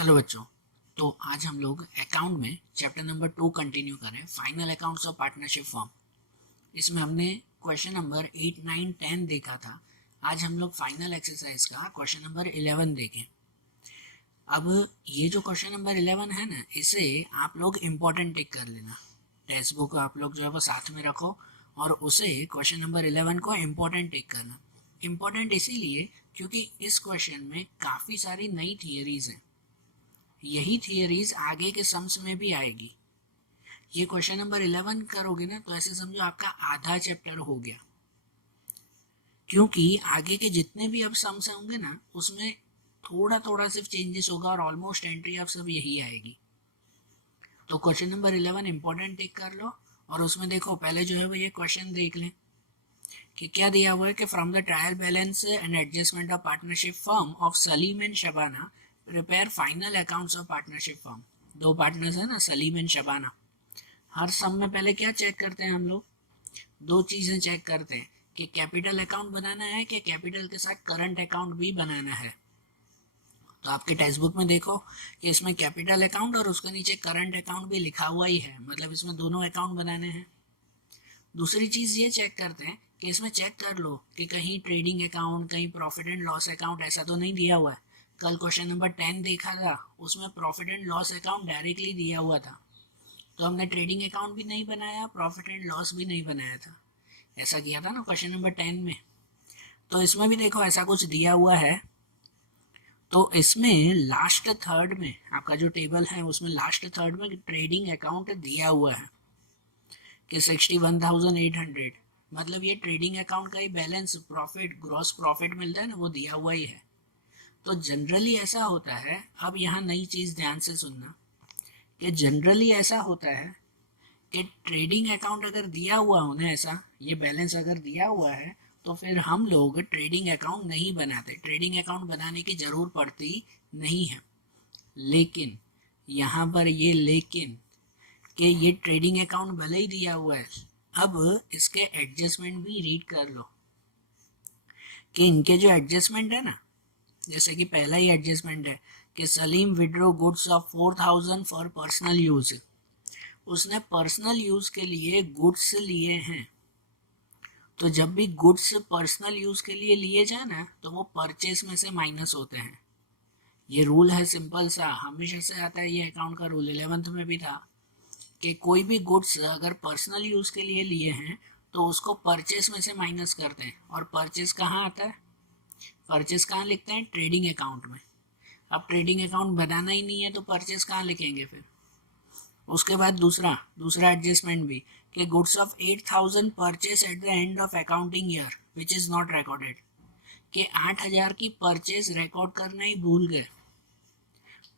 चलो बच्चों, तो आज हम लोग अकाउंट में चैप्टर नंबर 2 कंटिन्यू करें, final accounts of partnership form. इसमें हमने क्वेश्चन नंबर 8, 9, 10 देखा था। आज हम लोग फाइनल एक्सरसाइज का क्वेश्चन नंबर 11 देखें। अब ये जो क्वेश्चन नंबर 11 है ना, इसे आप लोग इम्पोर्टेंट टिक कर लेना। टेक्स्ट बुक आप लोग जो है वो साथ में रखो और उसे क्वेश्चन नंबर 11 को इम्पोर्टेंट टिक करना। इम्पोर्टेंट इसीलिए क्योंकि इस क्वेश्चन में काफ़ी सारी नई थियरीज हैं। यही थियरीज आगे के सम्स में भी आएगी। ये क्वेश्चन नंबर 11 करोगे ना तो ऐसे समझो आपका आधा चैप्टर हो गया, क्योंकि आगे के जितने भी अब सम्स होंगे ना उसमें थोड़ा थोड़ा सिर्फ चेंजेस होगा और ऑलमोस्ट एंट्री अब सब यही आएगी। तो क्वेश्चन नंबर 11 इंपॉर्टेंट टिक कर लो और उसमें देखो पहले जो है वो ये क्वेश्चन देख लें कि क्या दिया हुआ है कि from the trial balance and adjustment of partnership firm of Salim and Shabana prepare final accounts of partnership firm. दो पार्टनर्स है ना, सलीम एंड शबाना। हर सम में पहले क्या चेक करते हैं हम लोग? दो चीज़ें चेक करते हैं कि कैपिटल अकाउंट बनाना है कि कैपिटल के साथ करंट अकाउंट भी बनाना है। तो आपके टेक्स्ट बुक में देखो कि इसमें कैपिटल अकाउंट और उसके नीचे करंट अकाउंट भी लिखा हुआ ही है, मतलब इसमें दोनों अकाउंट बनाने हैं। दूसरी चीज़ ये चेक करते हैं कि इसमें चेक कर लो कि कहीं ट्रेडिंग अकाउंट, कहीं प्रॉफिट एंड लॉस अकाउंट ऐसा तो नहीं दिया हुआ है। कल क्वेश्चन नंबर 10 देखा था, उसमें profit and loss account directly दिया हुआ था, तो हमने ट्रेडिंग अकाउंट भी नहीं बनाया, प्रॉफिट एंड लॉस भी नहीं बनाया था। ऐसा किया था ना क्वेश्चन नंबर 10 में। तो इसमें भी देखो ऐसा कुछ दिया हुआ है। तो इसमें लास्ट थर्ड में आपका जो टेबल है उसमें लास्ट थर्ड में ट्रेडिंग अकाउंट दिया हुआ है कि 61,800, मतलब ये ट्रेडिंग अकाउंट का ही बैलेंस, प्रॉफिट, ग्रॉस प्रॉफिट मिलता है ना, वो दिया हुआ ही है। तो जनरली ऐसा होता है, अब यहाँ नई चीज़ ध्यान से सुनना कि जनरली ऐसा होता है कि ट्रेडिंग अकाउंट अगर दिया हुआ हो ना, ऐसा ये बैलेंस अगर दिया हुआ है तो फिर हम लोग ट्रेडिंग अकाउंट नहीं बनाते, ट्रेडिंग अकाउंट बनाने की ज़रूर पड़ती नहीं है। लेकिन यहाँ पर ये लेकिन कि ये ट्रेडिंग अकाउंट भले ही दिया हुआ है, अब इसके एडजस्टमेंट भी रीड कर लो कि इनके जो एडजस्टमेंट है ना, जैसे कि पहला ही एडजस्टमेंट है कि Salim withdraw goods of 4,000 for personal use. उसने पर्सनल यूज के लिए गुड्स लिए हैं। तो जब भी गुड्स पर्सनल यूज के लिए लिए जाए ना तो वो परचेस में से माइनस होते हैं। ये रूल है सिंपल सा, हमेशा से आता है ये अकाउंट का रूल। 11th में भी था कि कोई भी गुड्स अगर पर्सनल यूज के लिए लिए हैं तो उसको परचेस में से माइनस करते हैं। और परचेस कहाँ आता है? परचेस कहाँ लिखते हैं? ट्रेडिंग अकाउंट में। अब ट्रेडिंग अकाउंट बनाना ही नहीं है तो परचेस कहाँ लिखेंगे फिर? उसके बाद दूसरा एडजस्टमेंट भी कि goods of 8,000 purchase at the end of accounting year which is not recorded, कि 8,000 की परचेस रिकॉर्ड करना ही भूल गए।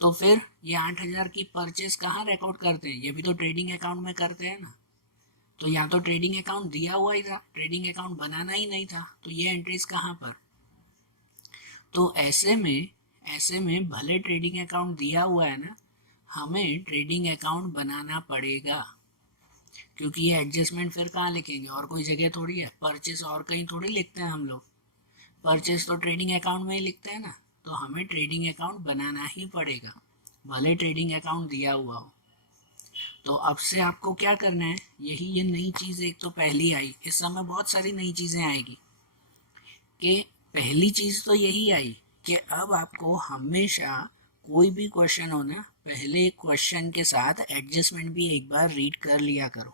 तो फिर ये 8,000 की परचेस कहाँ रिकॉर्ड करते हैं? ये भी तो ट्रेडिंग अकाउंट में करते हैं ना। तो यहाँ तो ट्रेडिंग अकाउंट दिया हुआ ही था, ट्रेडिंग अकाउंट बनाना ही नहीं था, तो ये एंट्रीज कहाँ पर? तो ऐसे में भले ट्रेडिंग अकाउंट दिया हुआ है ना, हमें ट्रेडिंग अकाउंट बनाना पड़ेगा, क्योंकि ये एडजस्टमेंट फिर कहाँ लिखेंगे? और कोई जगह थोड़ी है। परचेस और कहीं थोड़ी लिखते हैं हम लोग, परचेस तो ट्रेडिंग अकाउंट में ही लिखते हैं ना। तो हमें ट्रेडिंग अकाउंट बनाना ही पड़ेगा, भले ट्रेडिंग अकाउंट दिया हुआ हो। तो अब से आपको क्या करना है, यही ये नई चीज़ एक तो पहली आई, इस समय बहुत सारी नई चीज़ें आएगी। कि पहली चीज़ तो यही आई कि अब आपको हमेशा कोई भी क्वेश्चन हो ना, पहले क्वेश्चन के साथ एडजस्टमेंट भी एक बार रीड कर लिया करो।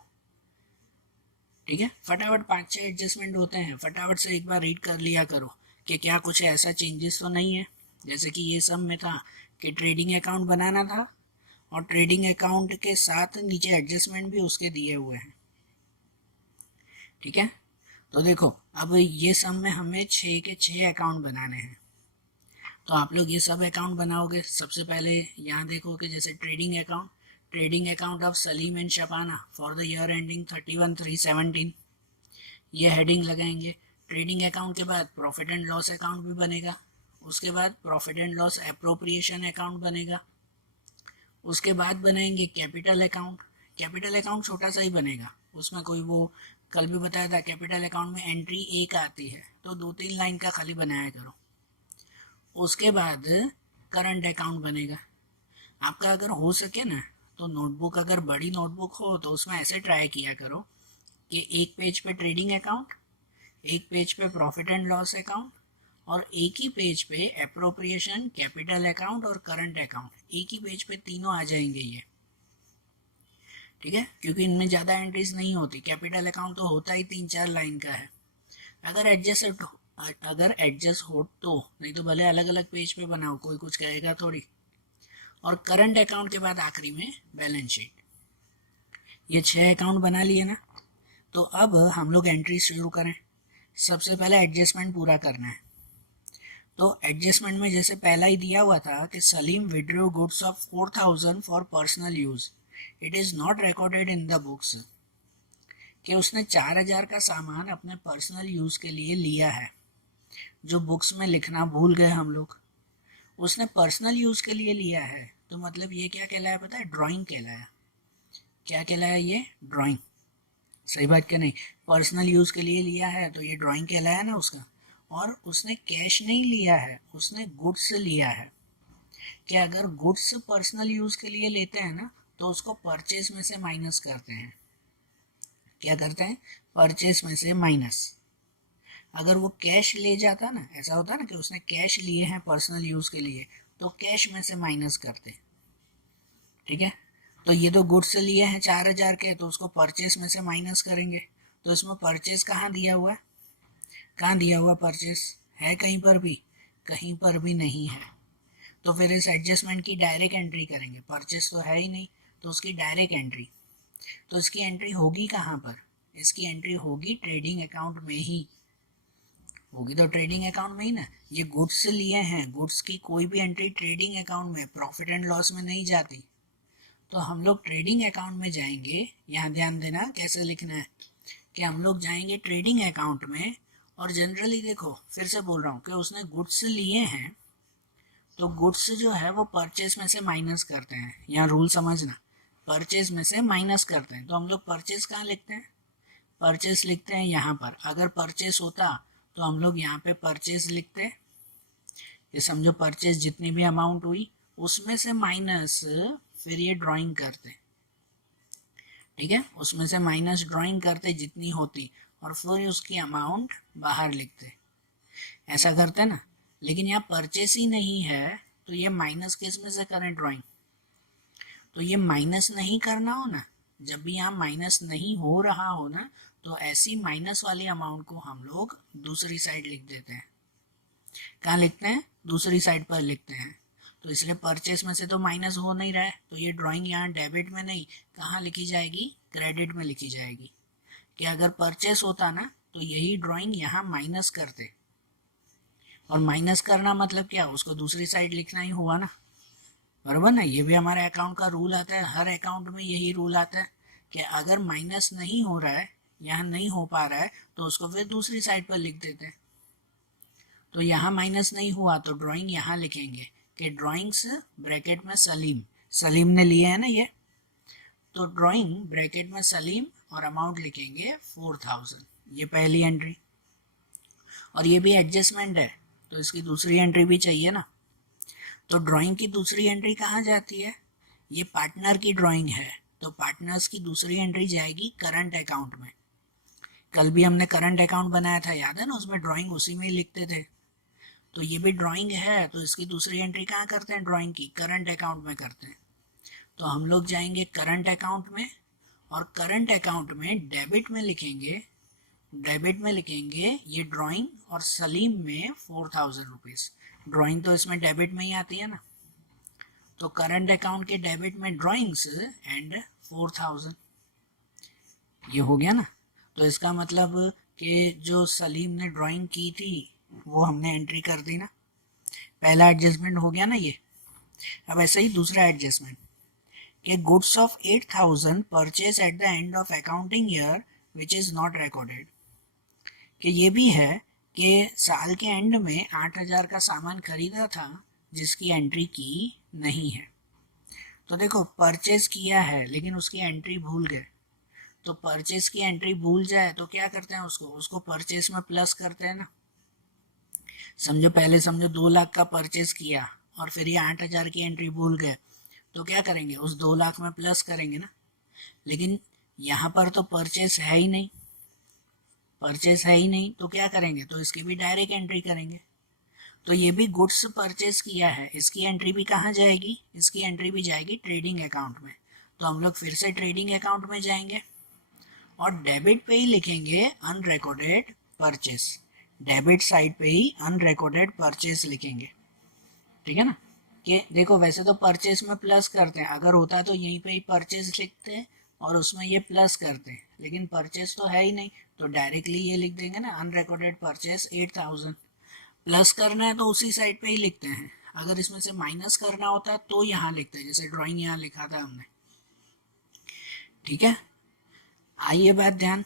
ठीक है, फटाफट 5-6 एडजस्टमेंट होते हैं, फटाफट से एक बार रीड कर लिया करो कि क्या कुछ ऐसा चेंजेस तो नहीं है। जैसे कि ये सब में था कि ट्रेडिंग अकाउंट बनाना था और ट्रेडिंग अकाउंट के साथ नीचे एडजस्टमेंट भी उसके दिए हुए हैं। ठीक है, तो देखो अब ये सब में हमें 6 के 6 अकाउंट बनाने हैं। तो आप लोग ये सब अकाउंट बनाओगे। सबसे पहले यहाँ देखो कि जैसे trading account of Salim and Shabana for the year ending 31/3/17, ये हेडिंग लगाएंगे। ट्रेडिंग अकाउंट के बाद प्रॉफिट एंड लॉस अकाउंट भी बनेगा, उसके बाद profit and loss appropriation account बनेगा, उसके बाद बनाएंगे कैपिटल अकाउंट। कैपिटल अकाउंट छोटा सा ही बनेगा, उसमें कोई वो कल भी बताया था कैपिटल अकाउंट में एंट्री एक आती है, तो 2-3 लाइन का खाली बनाया करो। उसके बाद करंट अकाउंट बनेगा, आपका अगर हो सके ना तो नोटबुक, अगर बड़ी नोटबुक हो तो उसमें ऐसे ट्राई किया करो कि एक पेज पे ट्रेडिंग अकाउंट, एक पेज पे प्रॉफिट एंड लॉस अकाउंट, और एक ही पेज पे एप्रोप्रिएशन, कैपिटल अकाउंट और करंट अकाउंट, एक ही पेज पे तीनों आ जाएंगे ये, ठीक है, क्योंकि इनमें ज़्यादा एंट्रीज नहीं होती। कैपिटल अकाउंट तो होता ही 3-4 लाइन का है। अगर एडजस्ट हो तो, नहीं तो भले अलग अलग पेज पे बनाओ, कोई कुछ कहेगा थोड़ी। और करंट अकाउंट के बाद आखिरी में बैलेंस शीट। ये 6 अकाउंट बना लिए ना, तो अब हम लोग एंट्री शुरू करें। सबसे पहले एडजस्टमेंट पूरा करना है। तो एडजस्टमेंट में जैसे पहला ही दिया हुआ था कि Salim withdraw goods of 4000 for personal use, it is not recorded in the books, कि उसने 4000 का सामान अपने पर्सनल यूज़ के लिए लिया है, जो बुक्स में लिखना भूल गए हम लोग। उसने पर्सनल यूज़ के लिए लिया है, तो मतलब ये क्या कहलाया पता है? ड्राइंग कहलाया। क्या कहलाया ये? ड्राइंग। सही बात क्या नहीं? पर्सनल यूज़ के लिए लिया है तो ये ड्राइंग कहलाया ना उसका। और उसने कैश नहीं लिया है, उसने गुड्स लिया है। कि अगर गुड्स पर्सनल यूज़ के लिए लेते हैं ना तो उसको परचेज में से माइनस करते हैं। क्या करते हैं? परचेज में से माइनस। अगर वो कैश ले जाता ना, ऐसा होता ना कि उसने कैश लिए हैं पर्सनल यूज़ के लिए, तो कैश में से माइनस करते हैं, ठीक है। तो ये तो गुड्स लिए हैं 4000 के, तो उसको परचेस में से माइनस करेंगे। तो इसमें परचेस कहाँ दिया हुआ है? कहाँ दिया हुआ परचेस है? कहीं पर भी? कहीं पर भी नहीं है। तो फिर इस एडजस्टमेंट की डायरेक्ट एंट्री करेंगे। परचेस तो है ही नहीं, तो उसकी डायरेक्ट एंट्री। तो इसकी एंट्री होगी कहाँ पर? इसकी एंट्री होगी ट्रेडिंग अकाउंट में ही होगी। तो ट्रेडिंग अकाउंट में ही ना। ये गुड्स लिए हैं, गुड्स की कोई भी एंट्री ट्रेडिंग अकाउंट में, प्रॉफिट एंड लॉस में नहीं जाती। तो हम लोग ट्रेडिंग अकाउंट में जाएंगे। यहाँ ध्यान देना कैसे लिखना है कि हम लोग जाएंगे ट्रेडिंग अकाउंट में। और जनरली देखो, फिर से बोल रहा हूँ कि उसने गुड्स लिए हैं, तो गुड्स जो है वो परचेस में से माइनस करते हैं। यहाँ रूल समझना, परचेस में से माइनस करते हैं। तो हम लोग परचेस कहाँ लिखते हैं? परचेस लिखते हैं यहाँ पर। अगर परचेस होता तो हम लोग यहाँ पे परचेस लिखते। ये समझो परचेस जितनी भी अमाउंट हुई उसमें से माइनस फिर ये ड्राइंग करते, ठीक है, उसमें से माइनस ड्राइंग करते जितनी होती, और फिर उसकी अमाउंट बाहर लिखते। ऐसा करते ना। लेकिन यहाँ परचेस ही नहीं है, तो ये माइनस किस में से करें? ड्राइंग। तो ये माइनस नहीं करना हो ना, जब भी यहाँ माइनस नहीं हो रहा हो ना, तो ऐसी माइनस वाली अमाउंट को हम लोग दूसरी साइड लिख देते हैं। कहाँ लिखते हैं? दूसरी साइड पर लिखते हैं। तो इसलिए परचेस में से तो माइनस हो नहीं रहा है, तो ये ड्राइंग यहाँ डेबिट में नहीं, कहाँ लिखी जाएगी? क्रेडिट में लिखी जाएगी। कि अगर परचेस होता ना तो यही ड्राइंग यहाँ माइनस करते। और माइनस करना मतलब क्या? उसको दूसरी साइड लिखना ही हुआ ना, बराबर ना। ये भी हमारे अकाउंट का रूल आता है, हर अकाउंट में यही रूल आता है कि अगर माइनस नहीं हो रहा है, यहाँ नहीं हो पा रहा है, तो उसको फिर दूसरी साइड पर लिख देते हैं। तो यहाँ माइनस नहीं हुआ तो ड्राइंग यहाँ लिखेंगे कि ड्राइंग्स ब्रैकेट में सलीम, सलीम ने लिए है ना ये, तो ड्राइंग ब्रैकेट में सलीम और अमाउंट लिखेंगे 4000। ये पहली एंट्री। और ये भी एडजस्टमेंट है, तो इसकी दूसरी एंट्री भी चाहिए ना। तो ड्राइंग की दूसरी एंट्री कहाँ जाती है? ये पार्टनर की ड्राइंग है, तो पार्टनर्स की दूसरी एंट्री जाएगी करंट अकाउंट में। कल भी हमने करंट अकाउंट बनाया था, याद है ना? उसमें ड्राइंग उसी में ही लिखते थे। तो ये भी ड्राइंग है, तो इसकी दूसरी एंट्री कहाँ करते हैं? ड्राइंग की करंट अकाउंट में करते हैं। तो हम लोग जाएंगे करंट अकाउंट में, और करंट अकाउंट में डेबिट में लिखेंगे, डेबिट में लिखेंगे ये ड्राइंग, और सलीम में 4000 रुपीज़। ड्राइंग तो इसमें डेबिट में ही आती है ना। तो करंट अकाउंट के डेबिट में ड्राइंग्स एंड 4000, ये हो गया ना। तो इसका मतलब कि जो सलीम ने ड्राइंग की थी वो हमने एंट्री कर दी ना। पहला एडजस्टमेंट हो गया ना ये। अब ऐसे ही दूसरा एडजस्टमेंट कि goods of 8000 purchase at the end of accounting year which is not recorded. कि ये भी है कि साल के एंड में 8000 का सामान खरीदा था जिसकी एंट्री की नहीं है। तो देखो, परचेज किया है लेकिन उसकी एंट्री भूल गए। तो परचेज की एंट्री भूल जाए तो क्या करते हैं? उसको परचेज में प्लस करते हैं ना। समझो पहले समझो 2 लाख का परचेज किया और फिर ये 8000 की एंट्री भूल गए, तो क्या करेंगे, उस 2 लाख में प्लस करेंगे ना। लेकिन यहाँ पर तो परचेस है ही नहीं, परचेस है ही नहीं, तो क्या करेंगे, तो इसकी भी डायरेक्ट एंट्री करेंगे। तो ये भी गुड्स परचेस किया है, इसकी एंट्री भी कहाँ जाएगी, इसकी एंट्री भी जाएगी ट्रेडिंग अकाउंट में। तो हम लोग फिर से ट्रेडिंग अकाउंट में जाएंगे और डेबिट पे ही लिखेंगे अनरिकॉर्डेड परचेस, डेबिट साइड पे ही अनरिकॉर्डेड परचेस लिखेंगे, ठीक है ना। कि देखो वैसे तो परचेस में प्लस करते हैं, अगर होता तो यहीं पे ही परचेस लिखते हैं और उसमें ये प्लस करते हैं, लेकिन परचेस तो है ही नहीं, तो डायरेक्टली ये लिख देंगे ना, अनरिकॉर्डेड परचेस 8000। प्लस करना है तो उसी साइड पे ही लिखते हैं, अगर इसमें से माइनस करना होता तो यहाँ लिखते हैं, जैसे ड्राइंग यहाँ लिखा था हमने, ठीक है। आइए बात ध्यान।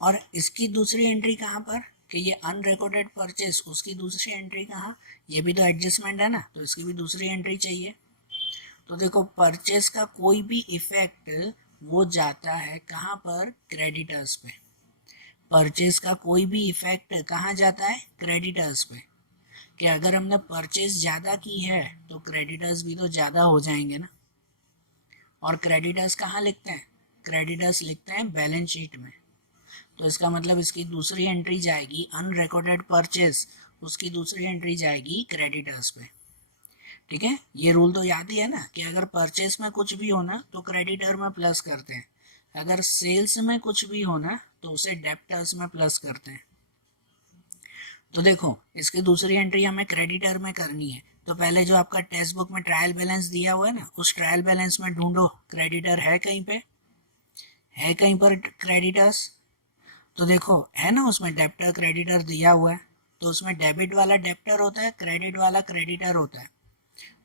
और इसकी दूसरी एंट्री कहाँ पर, कि ये अनरिकॉर्डेड परचेस, उसकी दूसरी एंट्री कहाँ, ये भी तो एडजस्टमेंट है ना, तो इसकी भी दूसरी एंट्री चाहिए। तो देखो परचेस का कोई भी इफेक्ट वो जाता है कहाँ पर, क्रेडिटर्स पे। परचेस का कोई भी इफेक्ट कहाँ जाता है, क्रेडिटर्स पे। कि अगर हमने परचेस ज़्यादा की है तो क्रेडिटर्स भी तो ज़्यादा हो जाएंगे ना। और क्रेडिटर्स कहाँ लिखते हैं, क्रेडिटर्स लिखते हैं बैलेंस शीट में। तो इसका मतलब इसकी दूसरी एंट्री जाएगी अनरिकॉर्डेड परचेस, उसकी दूसरी एंट्री जाएगी क्रेडिटर्स पे, ठीक है। ये रूल तो याद ही है ना कि अगर परचेस में कुछ भी होना तो क्रेडिटर में प्लस करते हैं, अगर सेल्स में कुछ भी होना तो उसे डेप्टर्स में प्लस करते हैं। तो देखो इसकी दूसरी एंट्री हमें क्रेडिटर में करनी है, तो पहले जो आपका टेक्स्ट बुक में ट्रायल बैलेंस दिया हुआ है ना, उस ट्रायल बैलेंस में ढूंढो क्रेडिटर है कहीं पे, है कहीं पर क्रेडिटर्स। तो देखो है ना, उसमें डेप्टर क्रेडिटर दिया हुआ है, तो उसमें डेबिट वाला डेप्टर होता है, क्रेडिट वाला क्रेडिटर होता है।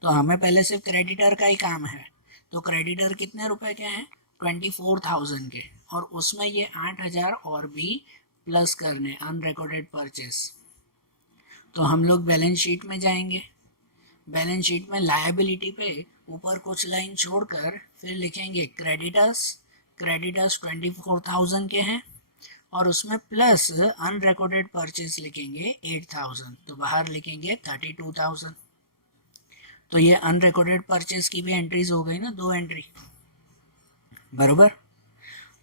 तो हमें पहले सिर्फ क्रेडिटर का ही काम है। तो क्रेडिटर कितने रुपए के हैं, 24,000 के, और उसमें ये 8,000 और भी प्लस करने अनरिकॉर्डेड परचेस। तो हम लोग बैलेंस शीट में जाएंगे, बैलेंस शीट में लायबिलिटी पे ऊपर कुछ लाइन छोड़कर फिर लिखेंगे क्रेडिटर्स, क्रेडिटर्स 24,000 के हैं और उसमें प्लस अनरिकॉर्डेड परचेस लिखेंगे 8,000, तो बाहर लिखेंगे 32,000। तो ये अनरिकॉर्डेड परचेस की भी एंट्रीज हो गई ना, 2 एंट्री, बरोबर।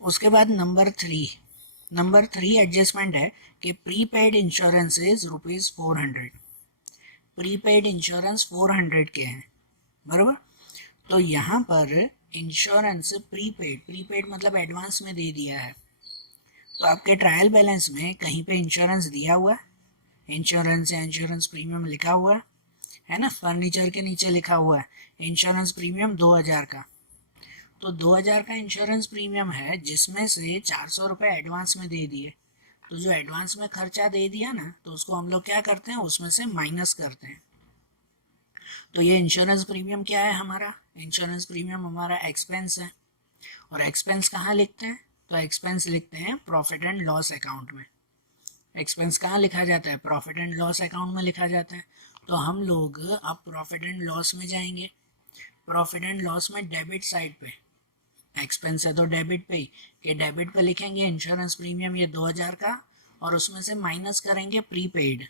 उसके बाद नंबर 3 एडजस्टमेंट है कि prepaid insurance is ₹400, prepaid insurance 400 के हैं, बराबर। तो यहाँ पर इंश्योरेंस प्रीपेड मतलब एडवांस में दे दिया है। तो आपके ट्रायल बैलेंस में कहीं पे इंश्योरेंस दिया हुआ है, इंश्योरेंस या इंश्योरेंस प्रीमियम लिखा हुआ है ना, फर्नीचर के नीचे लिखा हुआ है इंश्योरेंस प्रीमियम 2000 का। तो 2000 का इंश्योरेंस प्रीमियम है जिसमें से 400 रुपये एडवांस में दे दिए। तो जो एडवांस में खर्चा दे दिया ना, तो उसको हम लोग क्या करते हैं, उसमें से माइनस करते हैं। तो ये इंश्योरेंस प्रीमियम क्या है हमारा, इंश्योरेंस प्रीमियम हमारा एक्सपेंस है। और एक्सपेंस कहाँ लिखते हैं, तो एक्सपेंस लिखते हैं प्रॉफिट एंड लॉस अकाउंट में। एक्सपेंस कहाँ लिखा जाता है, प्रॉफिट एंड लॉस अकाउंट में लिखा जाता है। तो हम लोग अब प्रॉफिट एंड लॉस में जाएंगे, प्रॉफिट एंड लॉस में डेबिट साइड पे, एक्सपेंस है तो डेबिट पे ही, कि डेबिट पे लिखेंगे इंश्योरेंस प्रीमियम ये 2000 का, और उसमें से माइनस करेंगे प्रीपेड,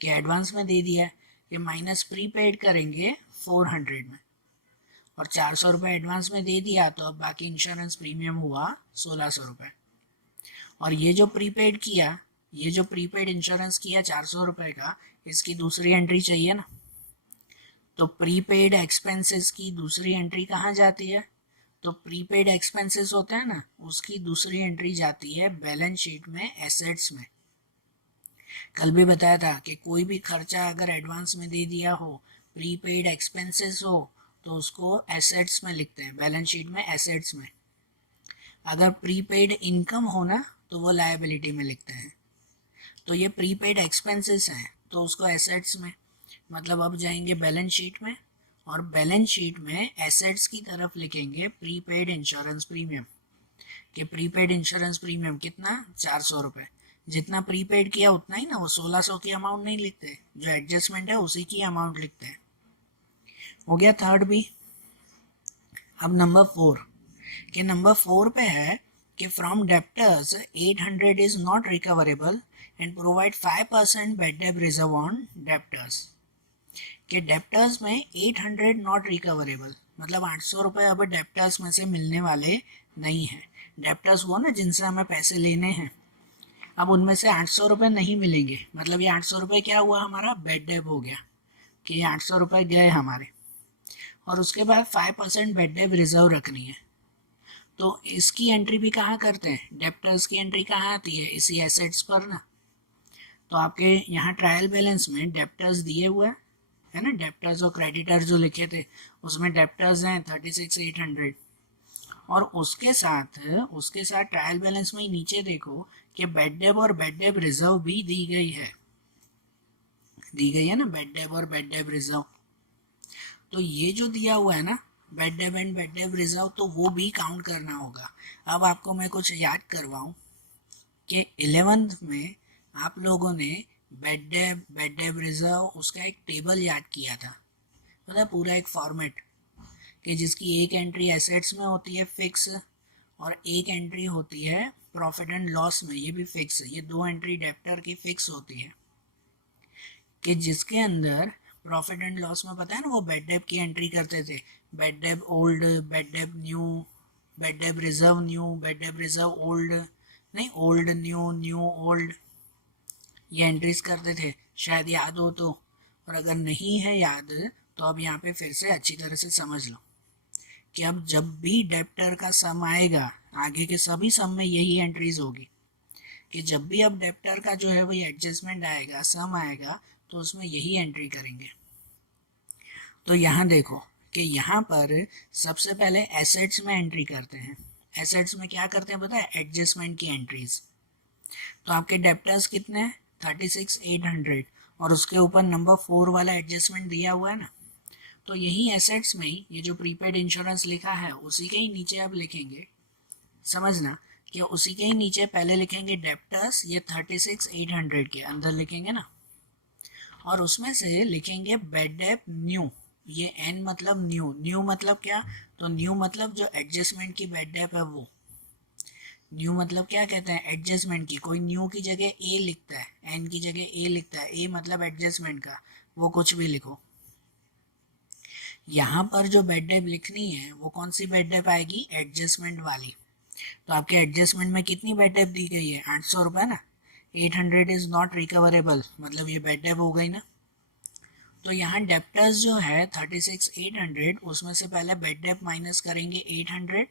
कि एडवांस में दे दिया है, कि माइनस प्रीपेड करेंगे 400 में, और 400 रुपये एडवांस में दे दिया, तो अब बाकी इंश्योरेंस प्रीमियम हुआ 1600 रुपये। और ये जो प्रीपेड किया, ये जो प्रीपेड इंश्योरेंस किया 400 रुपये का, इसकी दूसरी एंट्री चाहिए ना। तो प्रीपेड एक्सपेंसेस की दूसरी एंट्री कहाँ जाती है, तो प्रीपेड एक्सपेंसेस होते हैं ना, उसकी दूसरी एंट्री जाती है बैलेंस शीट में एसेट्स में। कल भी बताया था कि कोई भी खर्चा अगर एडवांस में दे दिया हो, प्रीपेड एक्सपेंसेस हो, तो उसको एसेट्स में लिखते हैं, बैलेंस शीट में एसेट्स में। अगर प्रीपेड इनकम हो ना, तो वो लायबिलिटी में लिखते हैं। तो ये प्रीपेड एक्सपेंसेस हैं तो उसको एसेट्स में, मतलब अब जाएंगे बैलेंस शीट में, और बैलेंस शीट में एसेट्स की तरफ लिखेंगे प्रीपेड इंश्योरेंस प्रीमियम, कि प्रीपेड इंश्योरेंस प्रीमियम कितना, 400 रुपये। जितना प्रीपेड किया उतना ही ना, वो 1600 की अमाउंट नहीं लिखते, जो एडजस्टमेंट है उसी की अमाउंट लिखते हैं। हो गया थर्ड भी। अब नंबर 4, कि नंबर 4 पे है कि from debtors 800 is not recoverable and provide 5% bad debt reserve on debtors. कि डेप्टर्स में 800 नॉट रिकवरेबल, मतलब 800 रुपये अब डेप्टर्स में से मिलने वाले नहीं हैं। डेप्टर्स वो ना जिनसे हमें पैसे लेने हैं, अब उनमें से 800 रुपये नहीं मिलेंगे, मतलब ये 800 रुपये क्या हुआ, हमारा बेड डेप हो गया कि ये 800 रुपये गए हमारे। और उसके बाद 5% बेड डेप रिजर्व रखनी है। तो इसकी एंट्री भी कहाँ करते हैं, डेप्टर्स की एंट्री कहाँ आती है, इसी एसेट्स पर ना। तो आपके यहाँ ट्रायल बैलेंस में डेप्टर्स दिए हुए है ना, डेप्टर्स और क्रेडिटर्स जो लिखे थे उसमें डेप्टर्स हैं 36,800, और उसके साथ ट्रायल बैलेंस में ही नीचे देखो कि बेड डेप और बेड डेप रिजर्व भी दी गई है ना, बेड डेप और बेड डेप रिजर्व। तो ये जो दिया हुआ है ना bad debt and bed debt reserve, तो वो भी काउंट करना होगा। अब आपको मैं कुछ याद करवाऊं कि 11th में आप लोगों ने बेड डेप रिजर्व उसका एक टेबल याद किया था, मतलब पूरा एक फॉर्मेट कि जिसकी एक एंट्री एसेट्स में होती है फिक्स, और एक एंट्री होती है प्रॉफिट एंड लॉस में, ये भी फिक्स है। ये दो एंट्री डेप्टर की फिक्स होती है कि जिसके अंदर प्रॉफिट एंड लॉस में पता है ना वो बेड डेप की एंट्री करते थे, bed debt old, bed debt new, bed debt reserve new, bed debt reserve old, नहीं ओल्ड न्यू, न्यू ओल्ड, ये एंट्रीज करते थे, शायद याद हो तो। और अगर नहीं है याद तो अब यहाँ पे फिर से अच्छी तरह से समझ लो कि अब जब भी डेप्टर का सम आएगा, आगे के सभी सम में यही एंट्रीज होगी कि जब भी अब डेप्टर का जो है वही एडजस्टमेंट आएगा, सम आएगा, तो उसमें यही एंट्री करेंगे। तो यहाँ देखो कि यहाँ पर सबसे पहले एसेट्स में एंट्री करते हैं। एसेट्स में क्या करते हैं पता है, एडजस्टमेंट की एंट्रीज। तो आपके डेप्टर्स कितने हैं 36,800, और उसके ऊपर नंबर 4 वाला एडजस्टमेंट दिया हुआ है ना। तो यही एसेट्स में ही ये जो प्रीपेड इंश्योरेंस लिखा है उसी के ही नीचे आप लिखेंगे, समझना कि उसी के ही नीचे पहले लिखेंगे डेप्टर्स, ये 36,800 के अंदर लिखेंगे ना, और उसमें से लिखेंगे बेड डेप न्यू, ये एन मतलब न्यू, न्यू मतलब क्या, तो न्यू मतलब जो एडजस्टमेंट की बेड डेप है वो। न्यू मतलब क्या कहते हैं, एडजस्टमेंट की। कोई न्यू की जगह ए लिखता है, एन की जगह ए लिखता है, ए मतलब एडजस्टमेंट का, वो कुछ भी लिखो। यहाँ पर जो बेड डेप लिखनी है वो कौन सी बेड डेप आएगी, एडजस्टमेंट वाली। तो आपके एडजस्टमेंट में कितनी बेड डेप दी गई है, 800 रुपये ना, 800 इज नॉट रिकवरेबल, मतलब ये बेड डेप हो गई ना। तो यहाँ डेप्टर्स जो है 36,800, उसमें से पहले बेड डेप माइनस करेंगे 800,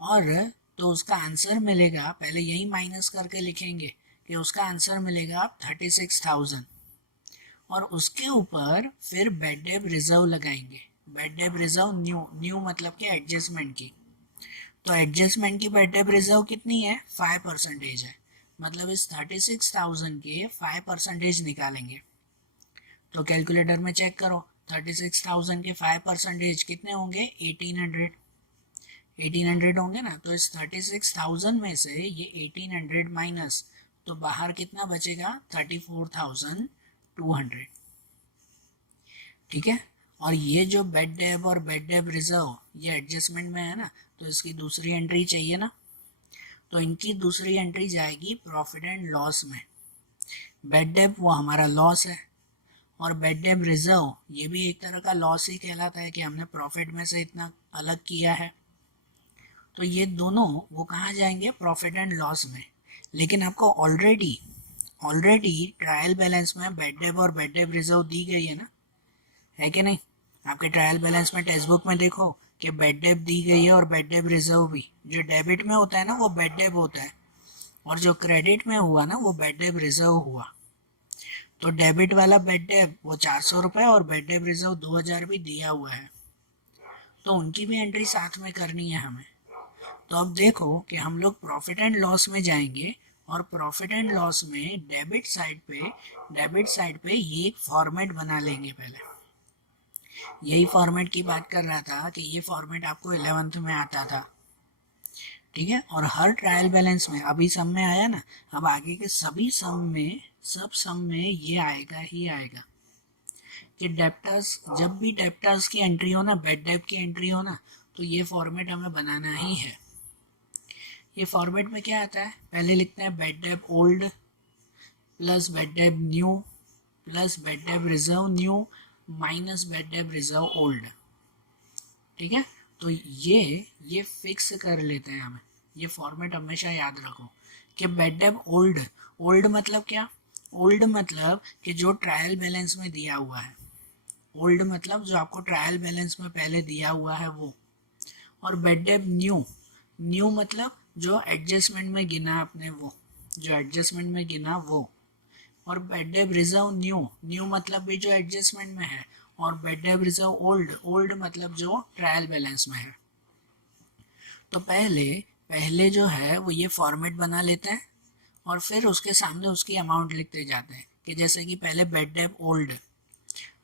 और तो उसका आंसर मिलेगा, पहले यही माइनस करके लिखेंगे कि उसका आंसर मिलेगा 36,000, और उसके ऊपर फिर बेड डेप रिजर्व लगाएंगे। Bed debt reserve new, new मतलब क्या, एडजस्टमेंट की। तो एडजस्टमेंट की बेड डेप रिजर्व कितनी है, 5% है, मतलब इस 36,000 के 5% निकालेंगे। तो कैलकुलेटर में चेक करो, 36,000 के 5% कितने होंगे, 1800 होंगे ना। तो इस 36,000 में से ये 1800 माइनस, तो बाहर कितना बचेगा, 34,200, ठीक है। और ये जो बेड डेप और बेड डेप रिजर्व ये एडजस्टमेंट में है ना, तो इसकी दूसरी एंट्री चाहिए ना, तो इनकी दूसरी एंट्री जाएगी प्रॉफिट एंड लॉस में। बेड डेप वो हमारा लॉस है, और बेड डेप रिजर्व ये भी एक तरह का लॉस ही कहलाता है कि हमने प्रॉफिट में से इतना अलग किया है। तो ये दोनों वो कहाँ जाएंगे, प्रॉफिट एंड लॉस में। लेकिन आपको ऑलरेडी ट्रायल बैलेंस में बेड डेप और बेड डेप रिजर्व दी गई है ना, है कि नहीं। आपके ट्रायल बैलेंस में टेक्स्ट बुक में देखो कि बेड डेप दी गई है और बेड डेप रिजर्व भी। जो डेबिट में होता है ना वो बेड डेप होता है, और जो क्रेडिट में हुआ ना वो बेड डेप रिजर्व हुआ। तो डेबिट वाला बेड डेप वो 400 रुपये और बेड डेप रिजर्व 2000 भी दिया हुआ है, तो उनकी भी एंट्री साथ में करनी है हमें। तो अब देखो कि हम लोग प्रॉफिट एंड लॉस में जाएंगे, और प्रॉफिट एंड लॉस में डेबिट साइड पे ये एक फॉर्मेट बना लेंगे। पहले यही फॉर्मेट की बात कर रहा था कि ये फॉर्मेट आपको 11th में आता था, ठीक है। और हर ट्रायल बैलेंस में अभी सम में आया ना, अब आगे के सभी सम में ये आएगा ही आएगा कि डेप्टर्स, जब भी डेप्टर्स की एंट्री हो ना, बेड डेप की एंट्री हो ना, तो ये फॉर्मेट हमें बनाना ही है। ये फॉर्मेट में क्या आता है, पहले लिखते हैं bad debt old plus bad debt new plus bad debt reserve new minus bad debt reserve old. ठीक है, तो ये फिक्स कर लेते हैं हमें, ये फॉर्मेट हमेशा याद रखो कि बेड डेब ओल्ड, ओल्ड मतलब क्या, ओल्ड मतलब कि जो ट्रायल बैलेंस में दिया हुआ है, ओल्ड मतलब जो आपको ट्रायल बैलेंस में पहले दिया हुआ है वो, और बेड डेब न्यू, न्यू मतलब जो एडजस्टमेंट में गिना आपने वो, जो एडजस्टमेंट में गिना वो, और bed debt reserve new, new मतलब भी जो एडजस्टमेंट में है, और bed debt reserve old, old मतलब जो ट्रायल बैलेंस में है। तो पहले पहले जो है वो ये फॉर्मेट बना लेते हैं और फिर उसके सामने उसकी अमाउंट लिखते जाते हैं कि जैसे कि पहले बेड डेब ओल्ड,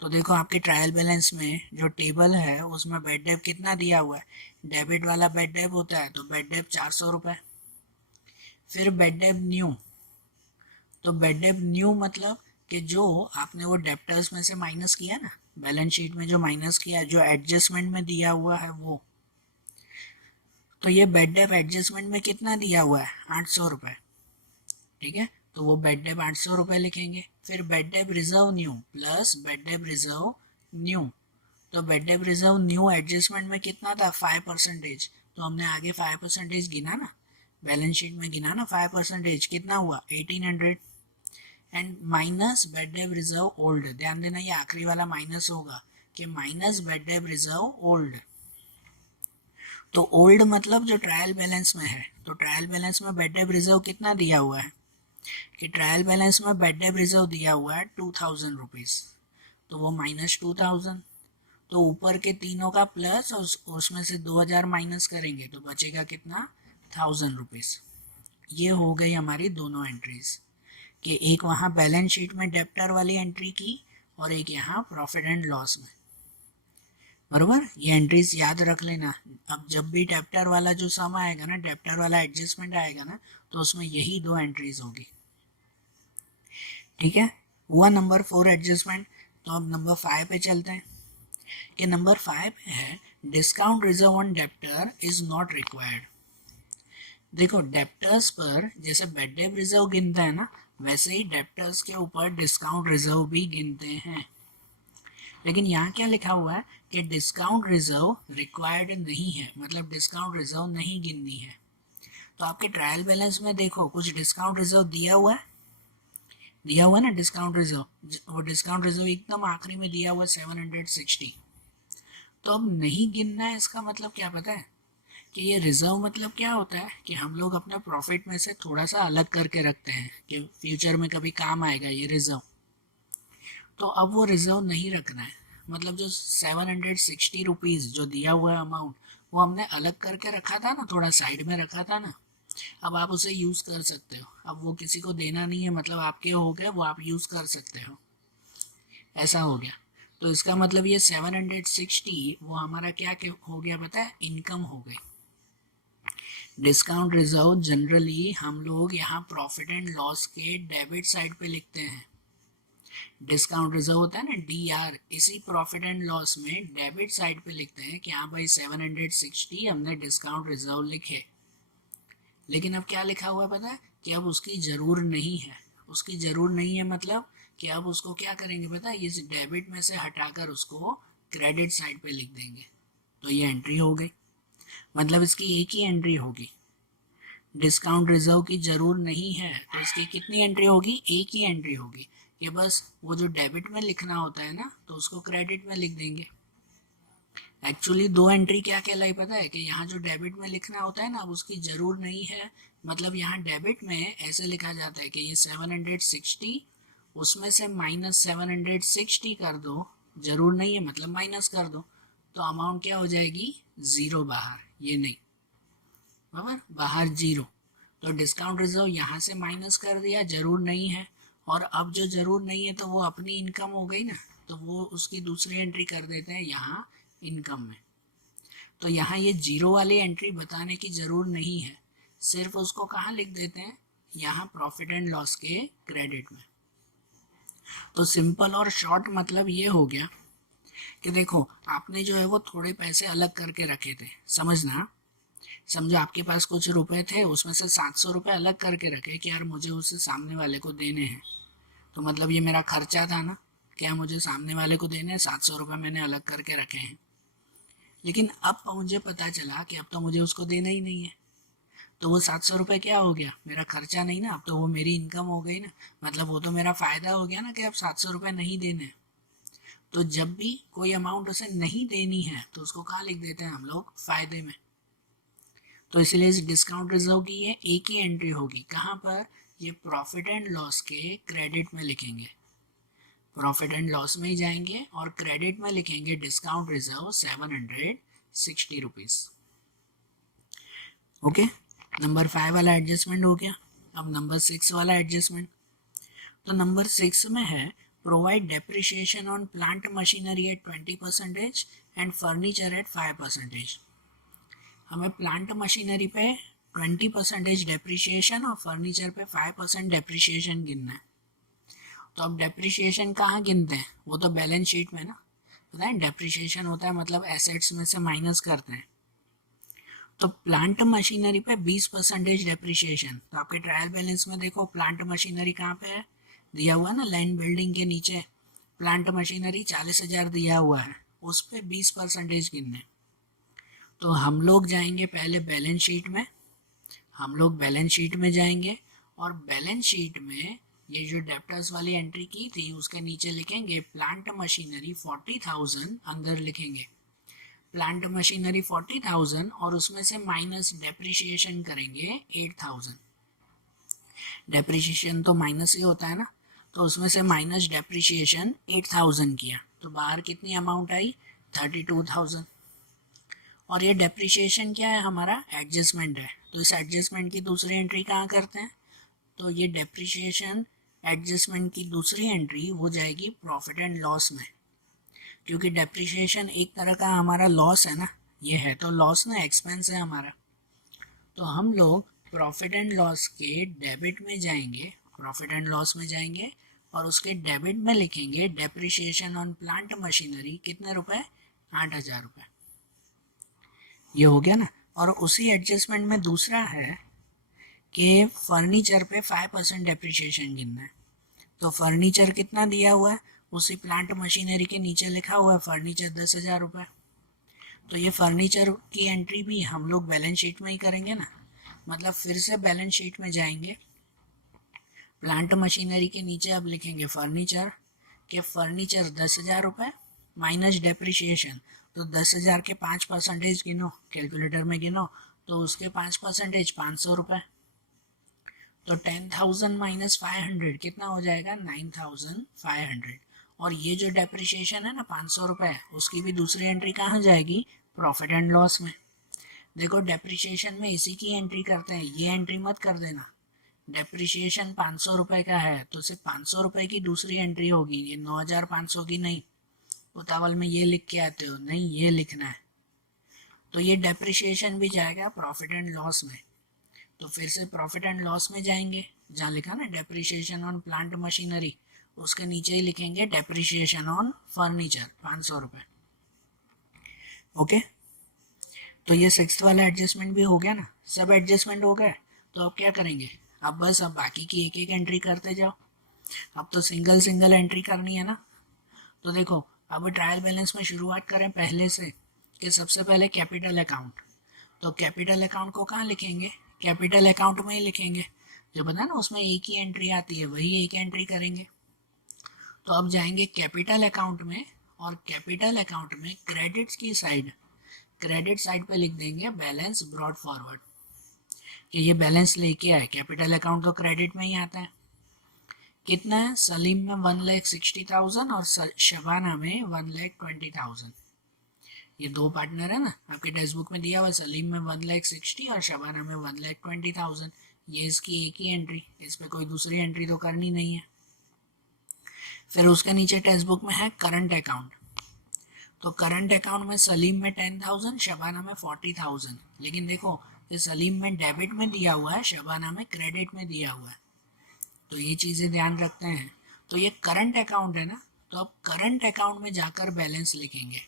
तो देखो आपके ट्रायल बैलेंस में जो टेबल है उसमें बेड डेब कितना दिया हुआ है, डेबिट वाला बेड डेब होता है तो बेड डेब 400 रुपये। फिर बेड डेब न्यू, तो बेड डेब न्यू मतलब कि जो आपने वो डेप्टर्स में से माइनस किया ना, बैलेंस शीट में जो माइनस किया, जो एडजस्टमेंट में दिया हुआ है वो, तो ये बेड डेब एडजस्टमेंट में कितना दिया हुआ है, 800 रुपये। ठीक है, तो वो बेड डेब 800 रुपये लिखेंगे। फिर bad debt reserve new plus bad debt reserve new, तो bad debt reserve new adjustment में कितना था, 5%, तो हमने आगे 5% गिना ना, बैलेंस शीट में गिना ना 5%, कितना हुआ 1800, and minus bad debt reserve old, ध्यान देना ये आखिरी वाला माइनस होगा कि minus bad debt reserve old. तो ओल्ड मतलब जो ट्रायल बैलेंस में है, तो ट्रायल बैलेंस में बेड डेब रिजर्व कितना दिया हुआ है, कि ट्रायल बैलेंस में बेड डेब रिजर्व दिया हुआ है 2000 रुपीज़, तो वो माइनस 2000, तो ऊपर के तीनों का प्लस और उसमें से 2000 माइनस करेंगे तो बचेगा कितना, 1000 रुपीज़। ये हो गई हमारी दोनों एंट्रीज, कि एक वहाँ बैलेंस शीट में डेप्टर वाली एंट्री की और एक यहाँ प्रॉफिट एंड लॉस में। बरोबर, ये एंट्रीज याद रख लेना। अब जब भी डेप्टर वाला जो सम आएगा ना, डेप्टर वाला एडजस्टमेंट आएगा ना, तो उसमें यही दो एंट्रीज होगी। ठीक है, हुआ नंबर 4 एडजस्टमेंट। तो अब नंबर 5 पे चलते हैं कि नंबर 5 है discount reserve on debtor is not required. देखो डेप्टर्स पर जैसे बेड डेब रिजर्व गिनते हैं ना, वैसे ही डेप्टर्स के ऊपर डिस्काउंट रिजर्व भी गिनते हैं, लेकिन यहाँ क्या लिखा हुआ है कि डिस्काउंट रिजर्व रिक्वायर्ड नहीं है, मतलब डिस्काउंट रिजर्व नहीं गिननी है। तो आपके ट्रायल बैलेंस में देखो कुछ डिस्काउंट रिजर्व दिया हुआ है, दिया हुआ है ना डिस्काउंट रिजर्व, वो डिस्काउंट रिजर्व एकदम आखिरी में दिया हुआ है 760। तो अब नहीं गिनना है, इसका मतलब क्या पता है कि ये रिजर्व मतलब क्या होता है कि हम लोग अपने प्रॉफिट में से थोड़ा सा अलग करके रखते हैं कि फ्यूचर में कभी काम आएगा ये रिजर्व। तो अब वो रिजर्व नहीं रखना है, मतलब जो 760 रुपीज़ जो दिया हुआ है अमाउंट, वो हमने अलग करके रखा था ना, थोड़ा साइड में रखा था ना, अब आप उसे यूज़ कर सकते हो। अब वो किसी को देना नहीं है, मतलब आपके हो गए, वो आप यूज़ कर सकते हो, ऐसा हो गया। तो इसका मतलब ये 760 वो हमारा क्या हो गया पता है, इनकम हो गई। डिस्काउंट रिजर्व जनरली हम लोग यहाँ प्रॉफिट एंड लॉस के डेबिट साइड पे लिखते हैं। डिस्काउंट रिजर्व होता है ना DR, इसी प्रॉफिट एंड लॉस में डेबिट साइड पे लिखते हैं कि हाँ भाई 760 हमने डिस्काउंट रिजर्व लिखे। लेकिन अब क्या लिखा हुआ है पता है कि अब उसकी ज़रूर नहीं है, उसकी ज़रूर नहीं है मतलब कि अब उसको क्या करेंगे पता है, ये डेबिट में से हटाकर उसको क्रेडिट साइड पे लिख देंगे। तो ये एंट्री हो गई, मतलब इसकी एक ही एंट्री होगी। डिस्काउंट रिजर्व की ज़रूर नहीं है तो इसकी कितनी एंट्री होगी, एक ही एंट्री होगी। ये बस वो जो डेबिट में लिखना होता है ना, तो उसको क्रेडिट में लिख देंगे। एक्चुअली दो एंट्री क्या कहलाई पता है कि यहाँ जो डेबिट में लिखना होता है ना, उसकी ज़रूर नहीं है, मतलब यहाँ डेबिट में ऐसे लिखा जाता है कि ये 760, उसमें से माइनस 760 कर दो, ज़रूर नहीं है मतलब माइनस कर दो, तो अमाउंट क्या हो जाएगी, ज़ीरो बाहर, ये नहीं बराबर, बाहर जीरो। तो डिस्काउंट रिजर्व यहाँ से माइनस कर दिया, ज़रूर नहीं है, और अब जो ज़रूर नहीं है तो वो अपनी इनकम हो गई ना, तो वो उसकी दूसरी एंट्री कर देते हैं यहाँ इनकम में। तो यहाँ ये जीरो वाली एंट्री बताने की ज़रूर नहीं है, सिर्फ उसको कहाँ लिख देते हैं, यहाँ प्रॉफिट एंड लॉस के क्रेडिट में। तो सिंपल और शॉर्ट मतलब ये हो गया कि देखो आपने जो है वो थोड़े पैसे अलग करके रखे थे, समझना, समझो आपके पास कुछ रुपए थे, उसमें से 700 रुपये अलग करके रखे कि यार मुझे उसे सामने वाले को देने हैं, तो मतलब ये मेरा खर्चा था ना, क्या मुझे सामने वाले को देने हैं, 700 रुपये मैंने अलग करके रखे हैं, लेकिन अब मुझे पता चला कि अब तो मुझे उसको देना ही नहीं है, तो वो 700 रुपये क्या हो गया, मेरा खर्चा नहीं ना, अब तो वो मेरी इनकम हो गई ना, मतलब वो तो मेरा फ़ायदा हो गया ना कि अब 700 रुपये नहीं देने हैं। तो जब भी कोई अमाउंट उसे नहीं देनी है तो उसको कहाँ लिख देते हैं हम लोग, फ़ायदे में। तो इसलिए इस डिस्काउंट रिजर्व की ये एक ही एंट्री होगी, कहाँ पर, ये प्रॉफिट एंड लॉस के क्रेडिट में लिखेंगे, प्रॉफिट एंड लॉस में ही जाएंगे और क्रेडिट में लिखेंगे discount reserve 760 rupees. Okay, number 5 वाला एडजस्टमेंट हो गया। अब नंबर 6 वाला एडजस्टमेंट, तो नंबर 6 में है provide depreciation on plant machinery at 20% and furniture at 5%। हमें प्लांट मशीनरी पे 20% डेप्रिसिएशन और फर्नीचर पे 5% डेप्रिसिएशन गिनना है। तो अब डेप्रिसिएशन कहाँ गिनते हैं, वो तो बैलेंस शीट में ना, पता है डेप्रिसिएशन होता है मतलब एसेट्स में से माइनस करते हैं। तो प्लांट मशीनरी पे 20% डेप्रिसिएशन, तो आपके ट्रायल बैलेंस में देखो प्लांट मशीनरी कहाँ पे है, दिया हुआ है ना, लैंड बिल्डिंग के नीचे प्लांट मशीनरी 40,000 दिया हुआ है, उस पर 20% गिनने। तो हम लोग जाएंगे पहले बैलेंस शीट में, हम लोग बैलेंस शीट में जाएंगे और बैलेंस शीट में ये जो डेप्टर्स वाली एंट्री की थी उसके नीचे लिखेंगे प्लांट मशीनरी 40,000, अंदर लिखेंगे प्लांट मशीनरी 40,000 और उसमें से माइनस डेप्रिसिएशन करेंगे 8,000। डेप्रिसिएशन तो माइनस ही होता है ना, तो उसमें से माइनस डेप्रिसिएशन 8,000 किया, तो बाहर कितनी अमाउंट आई, 32,000। और ये डेप्रिसिएशन क्या है, हमारा एडजस्टमेंट है, तो इस एडजस्टमेंट की दूसरी एंट्री कहाँ करते हैं, तो ये डेप्रिसिएशन एडजस्टमेंट की दूसरी एंट्री हो जाएगी प्रॉफिट एंड लॉस में, क्योंकि डेप्रिसिएशन एक तरह का हमारा लॉस है ना, ये है तो लॉस ना, एक्सपेंस है हमारा। तो हम लोग प्रॉफिट एंड लॉस के डेबिट में जाएंगे, प्रॉफिट एंड लॉस में जाएंगे और उसके डेबिट में लिखेंगे डेप्रिसिएशन ऑन प्लांट मशीनरी कितने रुपए, 8,000 रुपये। ये हो गया ना। और उसी एडजस्टमेंट में दूसरा है कि फर्नीचर पे 5% डेप्रिसिएशन गिनना है। तो फर्नीचर कितना दिया हुआ है, उसी प्लांट मशीनरी के नीचे लिखा हुआ है फर्नीचर 10,000 रुपये। तो ये फर्नीचर की एंट्री भी हम लोग बैलेंस शीट में ही करेंगे ना, मतलब फिर से बैलेंस शीट में जाएंगे, प्लांट मशीनरी के नीचे अब लिखेंगे फर्नीचर के फर्नीचर 10,000 रुपये माइनस डेप्रिसिएशन, तो 10,000 के 5% गिनो, कैलकुलेटर में गिनो, तो उसके 5% 500 रुपये, तो 10,000 माइनस 500 कितना हो जाएगा, 9,500। और ये जो डेप्रिसिएशन है ना 500 रुपये, उसकी भी दूसरी एंट्री कहाँ जाएगी, प्रॉफिट एंड लॉस में। देखो डेप्रिसिएशन में इसी की एंट्री करते हैं, ये एंट्री मत कर देना। डेप्रिसिएशन 500 रुपये का है तो सिर्फ 500 रुपये की दूसरी एंट्री होगी, ये 9,500 की नहीं। उतावल में ये लिख के आते हो, नहीं ये लिखना है। तो ये डेप्रिसिएशन भी जाएगा प्रॉफिट एंड लॉस में। तो फिर से प्रॉफिट एंड लॉस में जाएंगे, जहाँ लिखा ना डेप्रिसिएशन ऑन प्लांट मशीनरी, उसके नीचे ही लिखेंगे डेप्रिसिएशन ऑन फर्नीचर 500 रुपये। ओके, तो ये 6th वाला एडजस्टमेंट भी हो गया ना, सब एडजस्टमेंट हो गए। तो अब क्या करेंगे, अब बस अब बाकी की एक एक एंट्री करते जाओ। अब तो सिंगल सिंगल एंट्री करनी है ना। तो देखो अब ट्रायल बैलेंस में शुरुआत करें पहले से, कि सबसे पहले कैपिटल अकाउंट। तो कैपिटल अकाउंट को कहाँ लिखेंगे, कैपिटल अकाउंट में ही लिखेंगे, जो पता है ना उसमें एक ही एंट्री आती है, वही एक एंट्री करेंगे। तो अब जाएंगे कैपिटल अकाउंट में और कैपिटल अकाउंट में क्रेडिट्स की साइड, क्रेडिट साइड पे लिख देंगे बैलेंस ब्रॉड फॉरवर्ड, कि ये बैलेंस लेके आए। कैपिटल अकाउंट तो क्रेडिट में ही आता है। कितना है, सलीम में 1,60,000 और शबाना में 1,20,000। ये दो पार्टनर है ना, आपके टेक्स्ट बुक में दिया हुआ, सलीम में 1,60,000 और शबाना में 1,20,000। ये इसकी एक ही एंट्री, इस पर कोई दूसरी एंट्री तो करनी नहीं है। फिर उसके नीचे टेक्स्ट बुक में है करंट अकाउंट। तो करंट अकाउंट में सलीम में 10,000, शबाना में 40,000। लेकिन देखो ये सलीम में डेबिट में दिया हुआ है, शबाना में क्रेडिट में दिया हुआ है, तो ये चीज़ें ध्यान रखते हैं। तो ये करंट अकाउंट है ना, तो अब करंट अकाउंट में जाकर बैलेंस लिखेंगे।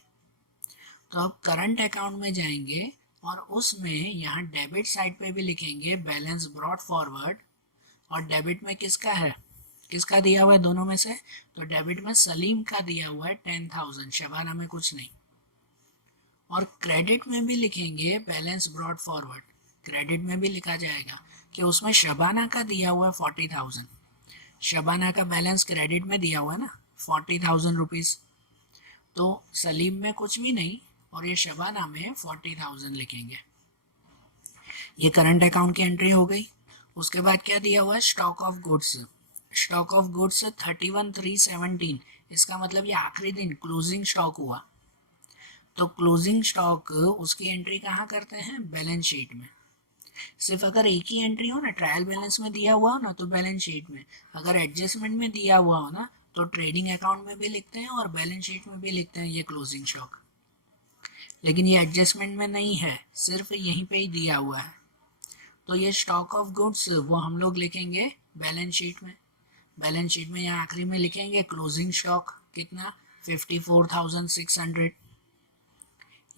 तो अब करंट अकाउंट में जाएंगे और उसमें यहाँ डेबिट साइड पे भी लिखेंगे बैलेंस ब्रॉड फॉरवर्ड। और डेबिट में किसका है, किसका दिया हुआ है दोनों में से? तो डेबिट में सलीम का दिया हुआ है 10,000, शबाना में कुछ नहीं। और क्रेडिट में भी लिखेंगे बैलेंस ब्रॉड फॉरवर्ड, क्रेडिट में भी लिखा जाएगा कि उसमें शबाना का दिया हुआ है 40,000, शबाना का बैलेंस क्रेडिट में दिया हुआ है ना 40,000 रुपीज़, तो सलीम में कुछ भी नहीं और ये शबाना में 40,000 लिखेंगे। ये करंट अकाउंट की एंट्री हो गई। उसके बाद क्या दिया हुआ है? Stock of goods, stock of goods 31,317, इसका मतलब ये आखिरी दिन क्लोजिंग स्टॉक हुआ। तो क्लोजिंग स्टॉक उसकी एंट्री कहाँ करते हैं? बैलेंस शीट में। सिर्फ अगर एक ही एंट्री हो ना, ट्रायल बैलेंस में दिया हुआ हो ना तो बैलेंस शीट में, अगर एडजस्टमेंट में दिया हुआ हो ना तो ट्रेडिंग अकाउंट में भी लिखते हैं और बैलेंस शीट में भी लिखते हैं ये क्लोजिंग स्टॉक। लेकिन ये एडजस्टमेंट में नहीं है, सिर्फ यहीं पे ही दिया हुआ है। तो ये स्टॉक ऑफ गुड्स वो हम लोग लिखेंगे बैलेंस शीट में। बैलेंस शीट में यहाँ आखिरी में लिखेंगे क्लोजिंग स्टॉक कितना? 54,600,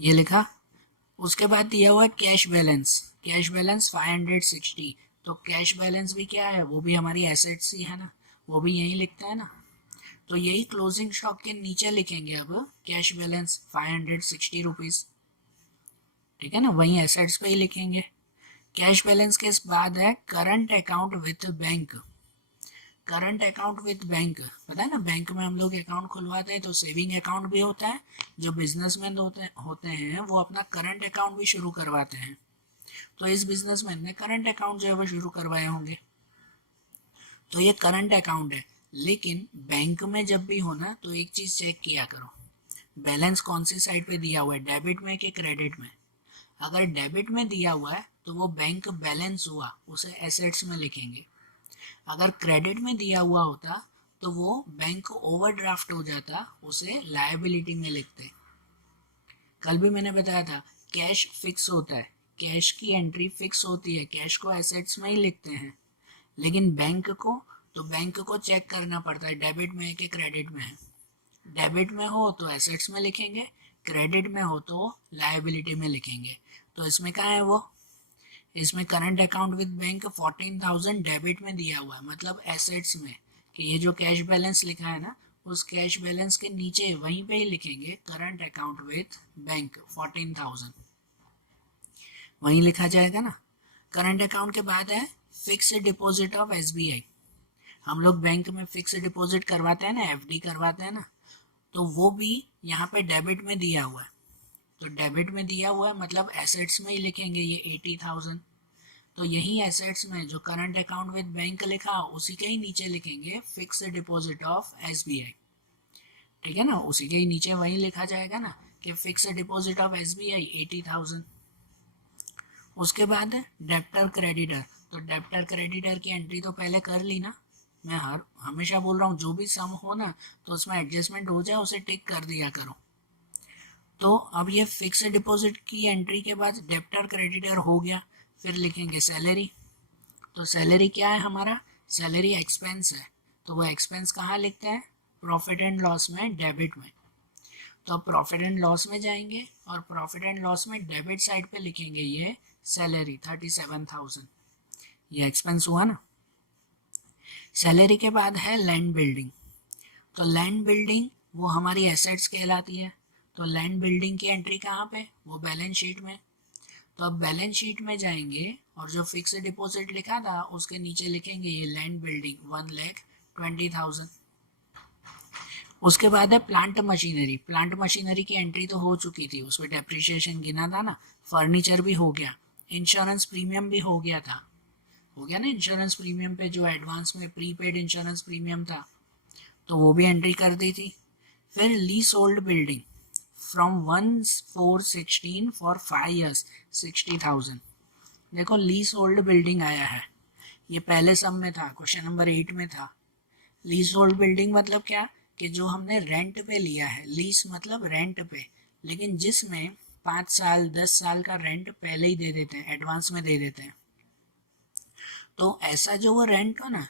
ये लिखा। उसके बाद दिया हुआ है कैश बैलेंस, कैश बैलेंस 560, तो कैश बैलेंस भी क्या है? वो भी हमारी एसेट्स ही है ना, वो भी यही लिखता है ना। तो यही क्लोजिंग स्टॉक के नीचे लिखेंगे अब कैश बैलेंस 560 रुपीज़, ठीक है ना, वही एसेट्स पे ही लिखेंगे। कैश बैलेंस के बाद है current account with bank. Current account with bank, पता है ना बैंक में हम लोग अकाउंट खुलवाते हैं तो सेविंग अकाउंट भी होता है। जो बिजनेसमैन होते हैं वो अपना करंट अकाउंट भी शुरू करवाते हैं। तो इस बिजनेसमैन ने करंट अकाउंट जो है वो शुरू करवाए होंगे, तो ये करंट अकाउंट है। लेकिन बैंक में जब भी हो ना तो एक चीज़ चेक किया करो, बैलेंस कौन सी साइड पे दिया हुआ है, डेबिट में कि क्रेडिट में। अगर डेबिट में दिया हुआ है तो वो बैंक बैलेंस हुआ, उसे एसेट्स में लिखेंगे। अगर क्रेडिट में दिया हुआ होता तो वो बैंक ओवरड्राफ्ट हो जाता, उसे लायबिलिटी में लिखते। कल भी मैंने बताया था कैश फिक्स होता है, कैश की एंट्री फिक्स होती है, कैश को एसेट्स में ही लिखते हैं। लेकिन बैंक को चेक करना पड़ता है डेबिट में है कि क्रेडिट में है। डेबिट में हो तो एसेट्स में लिखेंगे, क्रेडिट में हो तो लायबिलिटी में लिखेंगे। तो इसमें कहाँ है वो? इसमें current account with bank 14,000 debit में दिया हुआ है, मतलब एसेट्स में, कि ये जो कैश बैलेंस लिखा है ना उस कैश बैलेंस के नीचे वहीं पे ही लिखेंगे करंट अकाउंट विद बैंक 14,000, वहीं लिखा जाएगा ना। करंट अकाउंट के बाद है फिक्स डिपॉजिट ऑफ एसबीआई। हम लोग बैंक में फिक्स डिपॉजिट करवाते हैं ना, एफडी करवाते हैं ना, तो वो भी यहाँ पे डेबिट में दिया हुआ है। तो डेबिट में दिया हुआ है मतलब एसेट्स में ही लिखेंगे ये 80,000। तो यही एसेट्स में जो करंट अकाउंट विद बैंक लिखा उसी के ही नीचे लिखेंगे फिक्स डिपॉजिट ऑफ एसबीआई, ठीक है ना, उसी के ही नीचे वही लिखा जाएगा ना कि फिक्स डिपॉजिट ऑफ एसबीआई 80,000। उसके बाद डेप्टर क्रेडिटर, तो डेप्टर क्रेडिटर की एंट्री तो पहले कर ली ना। मैं हमेशा बोल रहा हूँ जो भी सम हो ना तो उसमें एडजस्टमेंट हो जाए उसे टिक कर दिया करो। तो अब ये फिक्स डिपॉजिट की एंट्री के बाद डेप्टर क्रेडिटर हो गया, फिर लिखेंगे सैलरी। तो सैलरी क्या है हमारा? सैलरी एक्सपेंस है, तो वो एक्सपेंस कहाँ लिखते हैं? प्रॉफिट एंड लॉस में, डेबिट में। तो अब प्रॉफिट एंड लॉस में जाएंगे और प्रॉफिट एंड लॉस में डेबिट साइड पे लिखेंगे ये सैलरी 37,000, ये एक्सपेंस हुआ ना। सैलरी के बाद है लैंड बिल्डिंग, तो लैंड बिल्डिंग वो हमारी एसेट्स कहलाती है। तो लैंड बिल्डिंग की एंट्री कहाँ पे? वो बैलेंस शीट में। तो अब बैलेंस शीट में जाएंगे और जो फिक्स डिपॉजिट लिखा था उसके नीचे लिखेंगे ये लैंड बिल्डिंग 1,20,000। उसके बाद है प्लांट मशीनरी। प्लांट मशीनरी की एंट्री तो हो चुकी थी, उस पर डेप्रिसिएशन गिना था ना, फर्नीचर भी हो गया, इंश्योरेंस प्रीमियम भी हो गया था, हो गया ना इंश्योरेंस प्रीमियम पे जो एडवांस में प्रीपेड इंश्योरेंस प्रीमियम था, तो वो भी एंट्री कर दी थी। फिर lease hold building from 1,416 for 5 years 60,000। देखो लीज होल्ड बिल्डिंग आया है, ये पहले सम में था, क्वेश्चन नंबर 8 में था। लीज होल्ड बिल्डिंग मतलब क्या? कि जो हमने रेंट पे लिया है, लीज मतलब रेंट पे, लेकिन जिसमें 5 साल 10 साल का रेंट पहले ही दे देते हैं, एडवांस में दे देते हैं। तो ऐसा जो वो रेंट हो ना,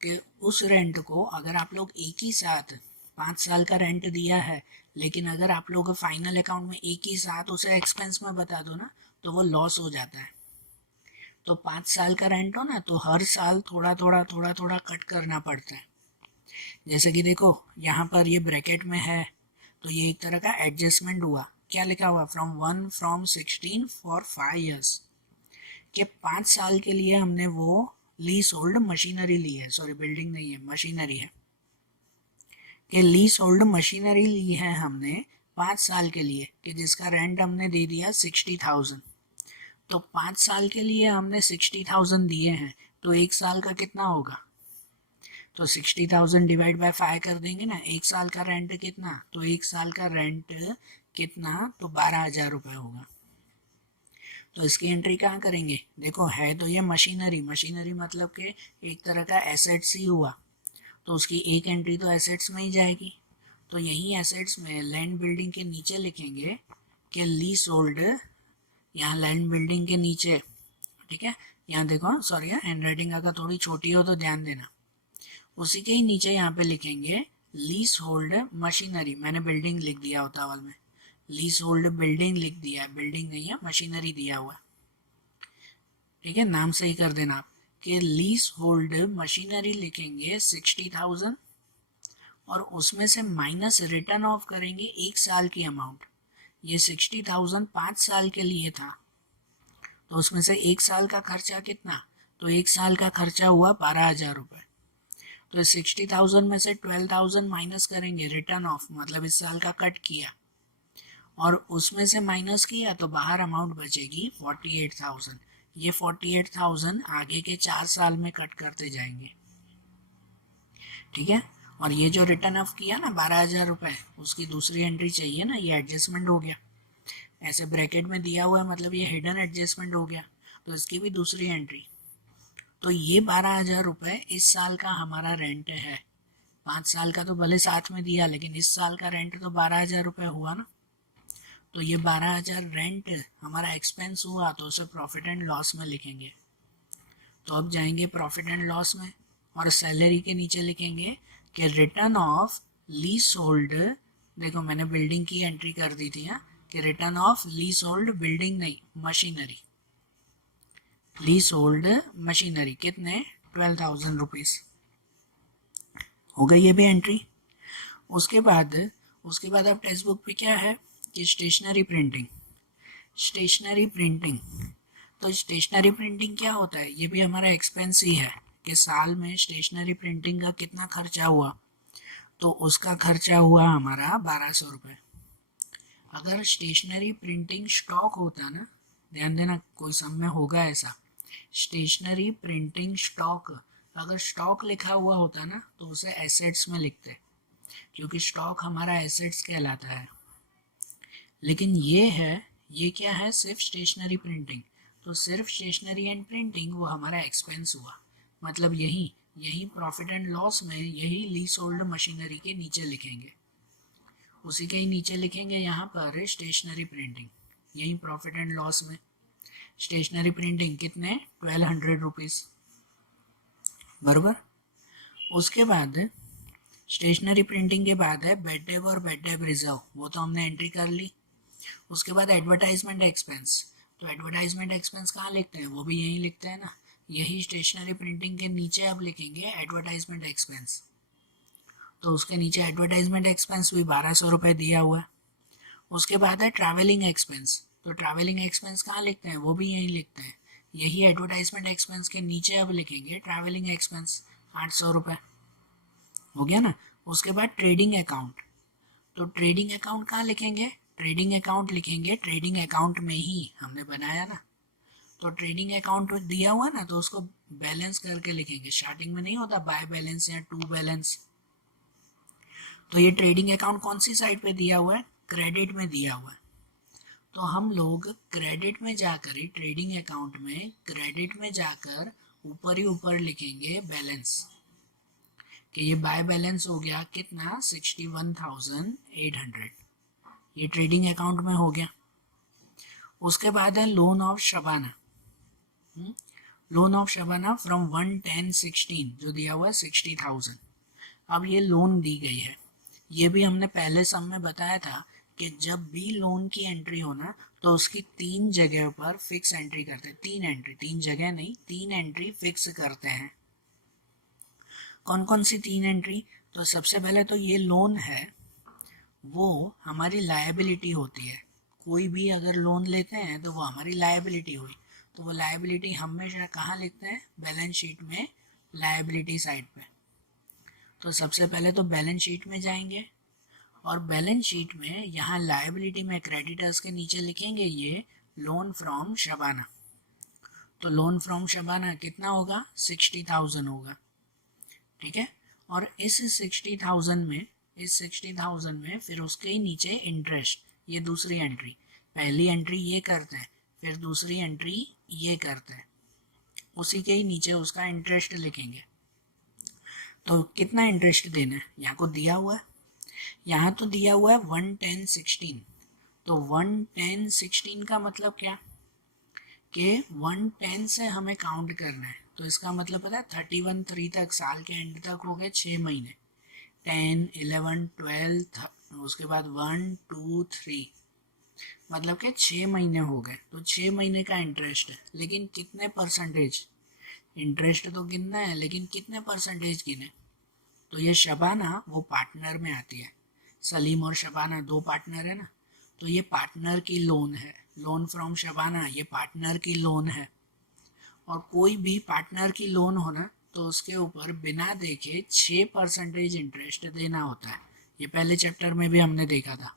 कि उस रेंट को अगर आप लोग एक ही साथ 5 साल का रेंट दिया है, लेकिन अगर आप लोग फाइनल अकाउंट में एक ही साथ उसे एक्सपेंस में बता दो ना तो वो लॉस हो जाता है। तो 5 साल का रेंट हो ना तो हर साल थोड़ा थोड़ा कट करना पड़ता है। जैसे कि देखो यहाँ पर ये ब्रैकेट में है, तो ये एक तरह का एडजस्टमेंट हुआ। क्या लिखा हुआ, फ्रॉम 16 फॉर 5 ईयर्स, कि 5 साल के लिए हमने वो लीज होल्ड मशीनरी ली है, सॉरी बिल्डिंग नहीं है मशीनरी है, कि लीज होल्ड मशीनरी ली है हमने 5 साल के लिए, कि जिसका रेंट हमने दे दिया 60,000। तो 5 साल के लिए हमने 60,000 दिए हैं, तो एक साल का कितना होगा, तो 60,000 डिवाइड बाय 5 कर देंगे ना। एक साल का रेंट कितना, तो एक साल का रेंट कितना, तो 12,000 रुपये होगा। तो इसकी एंट्री कहाँ करेंगे, देखो है तो ये मशीनरी, मशीनरी मतलब कि एक तरह का एसेट्स ही हुआ, तो उसकी एक एंट्री तो एसेट्स में ही जाएगी। तो यही एसेट्स में लैंड बिल्डिंग के नीचे लिखेंगे कि लीज होल्ड, यहाँ लैंड बिल्डिंग के नीचे, ठीक है, यहाँ देखो सॉरी हैंड राइटिंग अगर थोड़ी छोटी हो तो ध्यान देना, उसी के ही नीचे यहाँ पे लिखेंगे लीज होल्ड मशीनरी, मैंने बिल्डिंग लिख दिया उतावल में, लीज होल्ड बिल्डिंग लिख दिया है, बिल्डिंग नहीं है मशीनरी दिया हुआ, ठीक है, नाम सही कर देना आप, कि लीज होल्ड मशीनरी लिखेंगे 60,000 और उसमें से माइनस रिटर्न ऑफ करेंगे एक साल की अमाउंट। ये 60,000 5 साल के लिए था, तो उसमें से एक साल का खर्चा कितना, तो एक साल का खर्चा हुआ 12,000 रुपये। तो 60,000 में से 12,000 माइनस करेंगे रिटर्न ऑफ, मतलब इस साल का कट किया, और उसमें से माइनस किया तो बाहर अमाउंट बचेगी 48,000। ये 48,000 आगे के 4 साल में कट करते जाएंगे, ठीक है। और ये जो रिटर्न ऑफ किया ना 12,000 रुपये, उसकी दूसरी एंट्री चाहिए ना, ये एडजस्टमेंट हो गया, ऐसे ब्रैकेट में दिया हुआ है, मतलब ये हिडन एडजस्टमेंट हो गया, तो इसकी भी दूसरी एंट्री। तो ये 12,000 रुपये इस साल का हमारा रेंट है। 5 साल का तो भले साथ में दिया, लेकिन इस साल का रेंट तो 12,000 रुपये हुआ ना। तो ये 12,000 रेंट हमारा एक्सपेंस हुआ, तो उसे प्रॉफिट एंड लॉस में लिखेंगे। तो अब जाएंगे प्रॉफिट एंड लॉस में, और सैलरी के नीचे लिखेंगे कि रिटर्न ऑफ लीज होल्ड, देखो मैंने बिल्डिंग की एंट्री कर दी थी यहाँ, कि return of lease hold building नहीं मशीनरी, लीज होल्ड मशीनरी कितने, 12,000 रुपीज़ हो गई ये भी एंट्री। उसके बाद अब टेक्स्ट बुक पे क्या है कि स्टेशनरी प्रिंटिंग, स्टेशनरी प्रिंटिंग। तो स्टेशनरी प्रिंटिंग क्या होता है, ये भी हमारा एक्सपेंस ही है, कि साल में स्टेशनरी प्रिंटिंग का कितना खर्चा हुआ, तो उसका खर्चा हुआ हमारा 1,200 रुपये। अगर स्टेशनरी प्रिंटिंग स्टॉक होता ना, ध्यान देना कोई सम में होगा ऐसा, स्टेशनरी प्रिंटिंग स्टॉक, अगर स्टॉक लिखा हुआ होता ना तो उसे एसेट्स में लिखते, क्योंकि स्टॉक हमारा एसेट्स कहलाता है। लेकिन ये क्या है, सिर्फ स्टेशनरी प्रिंटिंग, तो सिर्फ स्टेशनरी एंड प्रिंटिंग वो हमारा एक्सपेंस हुआ, मतलब यही प्रॉफिट एंड लॉस में यही लीज होल्ड मशीनरी के नीचे लिखेंगे, उसी के ही नीचे लिखेंगे यहाँ पर स्टेशनरी प्रिंटिंग, यही प्रॉफिट एंड लॉस में स्टेशनरी प्रिंटिंग कितने, 1,200 रुपीज़, बराबर। उसके बाद स्टेशनरी प्रिंटिंग के बाद है बेड डेब और बेड डेब रिजर्व, वो तो हमने एंट्री कर ली। उसके बाद एडवर्टाइजमेंट एक्सपेंस, तो एडवर्टाइजमेंट एक्सपेंस कहाँ लिखते हैं, वो भी यहीं लिखते हैं ना, यही स्टेशनरी प्रिंटिंग के नीचे अब लिखेंगे एडवर्टाइजमेंट एक्सपेंस, तो उसके नीचे एडवर्टाइजमेंट एक्सपेंस भी 1,200 रुपये दिया हुआ है। उसके बाद है ट्रैवलिंग एक्सपेंस, तो ट्रैवलिंग एक्सपेंस कहाँ लिखते हैं, वो भी यहीं लिखते हैं, यही एडवर्टाइजमेंट एक्सपेंस के नीचे अब लिखेंगे ट्रैवलिंग एक्सपेंस 800 रुपये, हो गया ना। उसके बाद ट्रेडिंग अकाउंट, तो ट्रेडिंग अकाउंट कहाँ लिखेंगे, ट्रेडिंग अकाउंट लिखेंगे ट्रेडिंग अकाउंट में ही हमने बनाया ना, तो ट्रेडिंग अकाउंट दिया हुआ ना, तो उसको बैलेंस करके लिखेंगे, स्टार्टिंग में नहीं होता बाय बैलेंस या टू बैलेंस। तो ये ट्रेडिंग अकाउंट कौन सी साइड पे दिया हुआ है, क्रेडिट में दिया हुआ है, तो हम लोग क्रेडिट में जाकर ही ट्रेडिंग अकाउंट में क्रेडिट में जाकर ऊपर ही ऊपर लिखेंगे बैलेंस, कि ये बाय बैलेंस हो गया कितना 61,800, ये ट्रेडिंग अकाउंट में हो गया। उसके बाद है loan of Shabana, loan of Shabana from 1/10/16 जो दिया हुआ है 60,000। अब ये लोन दी गई है, ये भी हमने पहले सम में बताया था कि जब भी लोन की एंट्री हो ना तो उसकी 3 जगह पर फिक्स एंट्री करते हैं, 3 एंट्री, 3 जगह नहीं 3 एंट्री फिक्स करते हैं। कौन कौन सी 3 एंट्री, तो सबसे पहले तो ये लोन है वो हमारी लायबिलिटी होती है। कोई भी अगर लोन लेते हैं तो वो हमारी लायबिलिटी हुई, तो वो लायबिलिटी हमेशा कहाँ लिखते हैं, बैलेंस शीट में लायबिलिटी साइड पे। तो सबसे पहले तो बैलेंस शीट में जाएंगे और बैलेंस शीट में यहाँ लायबिलिटी में क्रेडिटर्स के नीचे लिखेंगे ये लोन फ्रॉम शबाना। तो लोन फ्रॉम शबाना कितना होगा, 60,000 होगा, ठीक है। और इस 60,000 में फिर उसके ही नीचे इंटरेस्ट, ये दूसरी एंट्री, पहली एंट्री ये करते हैं, फिर दूसरी एंट्री ये करते हैं, उसी के ही नीचे उसका इंटरेस्ट लिखेंगे। तो कितना इंटरेस्ट देना है, यहाँ को दिया हुआ है, यहाँ तो दिया हुआ है 11016। तो 11016 का मतलब क्या कि 110 से हमें काउंट करना है। तो इसका मतलब पता है 31/3 तक, साल के एंड तक हो गए 6 महीने, 10, 11, 12, उसके बाद 1, 2, 3, मतलब कि 6 महीने हो गए। तो 6 महीने का इंटरेस्ट है, लेकिन कितने परसेंटेज, इंटरेस्ट तो गिनना है लेकिन कितने परसेंटेज गिने। तो ये शबाना वो पार्टनर में आती है, सलीम और शबाना 2 पार्टनर है ना, तो ये पार्टनर की लोन है, लोन फ्रॉम शबाना, ये पार्टनर की लोन है। और कोई भी पार्टनर की लोन होना तो उसके ऊपर बिना देखे 6% इंटरेस्ट देना होता है। ये पहले चैप्टर में भी हमने देखा था,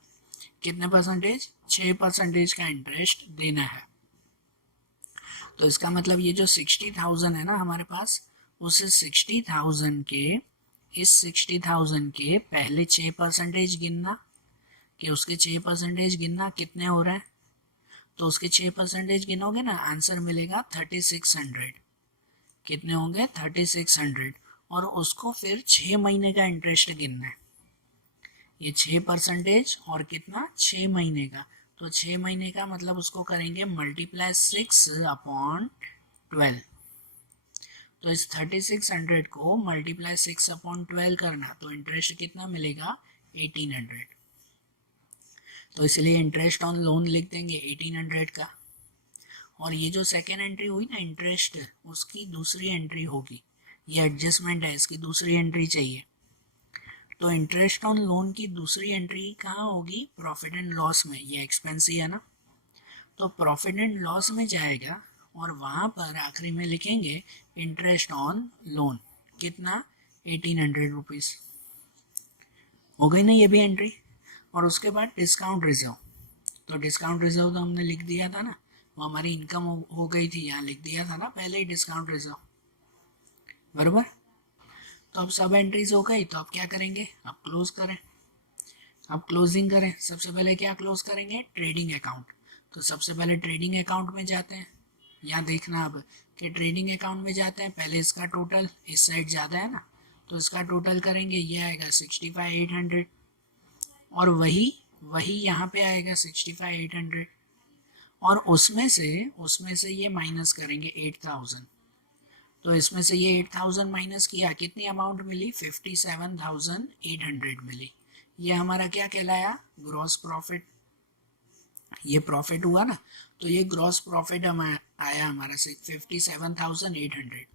कितने परसेंटेज, 6% का इंटरेस्ट देना है। तो इसका मतलब ये जो 60,000 है ना हमारे पास, उस 60,000 के, इस 60,000 के पहले 6% गिनना, कि उसके 6% गिनना कितने हो रहे हैं। तो उसके 6% गिनोगे ना, आंसर मिलेगा 3600। कितने होंगे, 3600। और उसको फिर 6 महीने का इंटरेस्ट गिनना है, ये 6% और कितना, 6 महीने का। तो 6 महीने का मतलब उसको करेंगे मल्टीप्लाई 6/12। तो इस 3600 को मल्टीप्लाई 6/12 करना, तो इंटरेस्ट कितना मिलेगा, 1800। तो इसलिए इंटरेस्ट ऑन लोन लिख देंगे 1800 का। और ये जो सेकेंड एंट्री हुई ना इंटरेस्ट, उसकी दूसरी एंट्री होगी, ये एडजस्टमेंट है, इसकी दूसरी एंट्री चाहिए। तो इंटरेस्ट ऑन लोन की दूसरी एंट्री कहाँ होगी, प्रॉफिट एंड लॉस में, ये एक्सपेंस ही है ना, तो प्रॉफिट एंड लॉस में जाएगा और वहाँ पर आखिरी में लिखेंगे इंटरेस्ट ऑन लोन, कितना, 1800 रुपीज़। हो गई ना ये भी एंट्री। और उसके बाद डिस्काउंट रिजर्व, तो डिस्काउंट रिजर्व तो हमने लिख दिया था ना, वो हमारी इनकम हो गई थी, यहाँ लिख दिया था ना पहले ही डिस्काउंट रिजर्व, बराबर। तो अब सब एंट्रीज हो गई, तो अब क्या करेंगे, अब क्लोज करें, अब क्लोजिंग करें। सबसे पहले क्या क्लोज करेंगे, ट्रेडिंग अकाउंट। तो सबसे पहले ट्रेडिंग अकाउंट में जाते हैं, यहाँ देखना अब कि ट्रेडिंग अकाउंट में जाते हैं, पहले इसका टोटल, इस साइड ज़्यादा है ना, तो इसका टोटल करेंगे, ये आएगा 65,800 और वही यहाँ पे आएगा 65,800 और उसमें से ये माइनस करेंगे 8,000। तो इसमें से ये 8,000 माइनस किया, कितनी अमाउंट मिली, 57,800 मिली। ये हमारा क्या कहलाया, ग्रॉस प्रॉफिट। ये प्रॉफिट हुआ ना, तो ये ग्रॉस प्रॉफिट आया हमारा 57,800।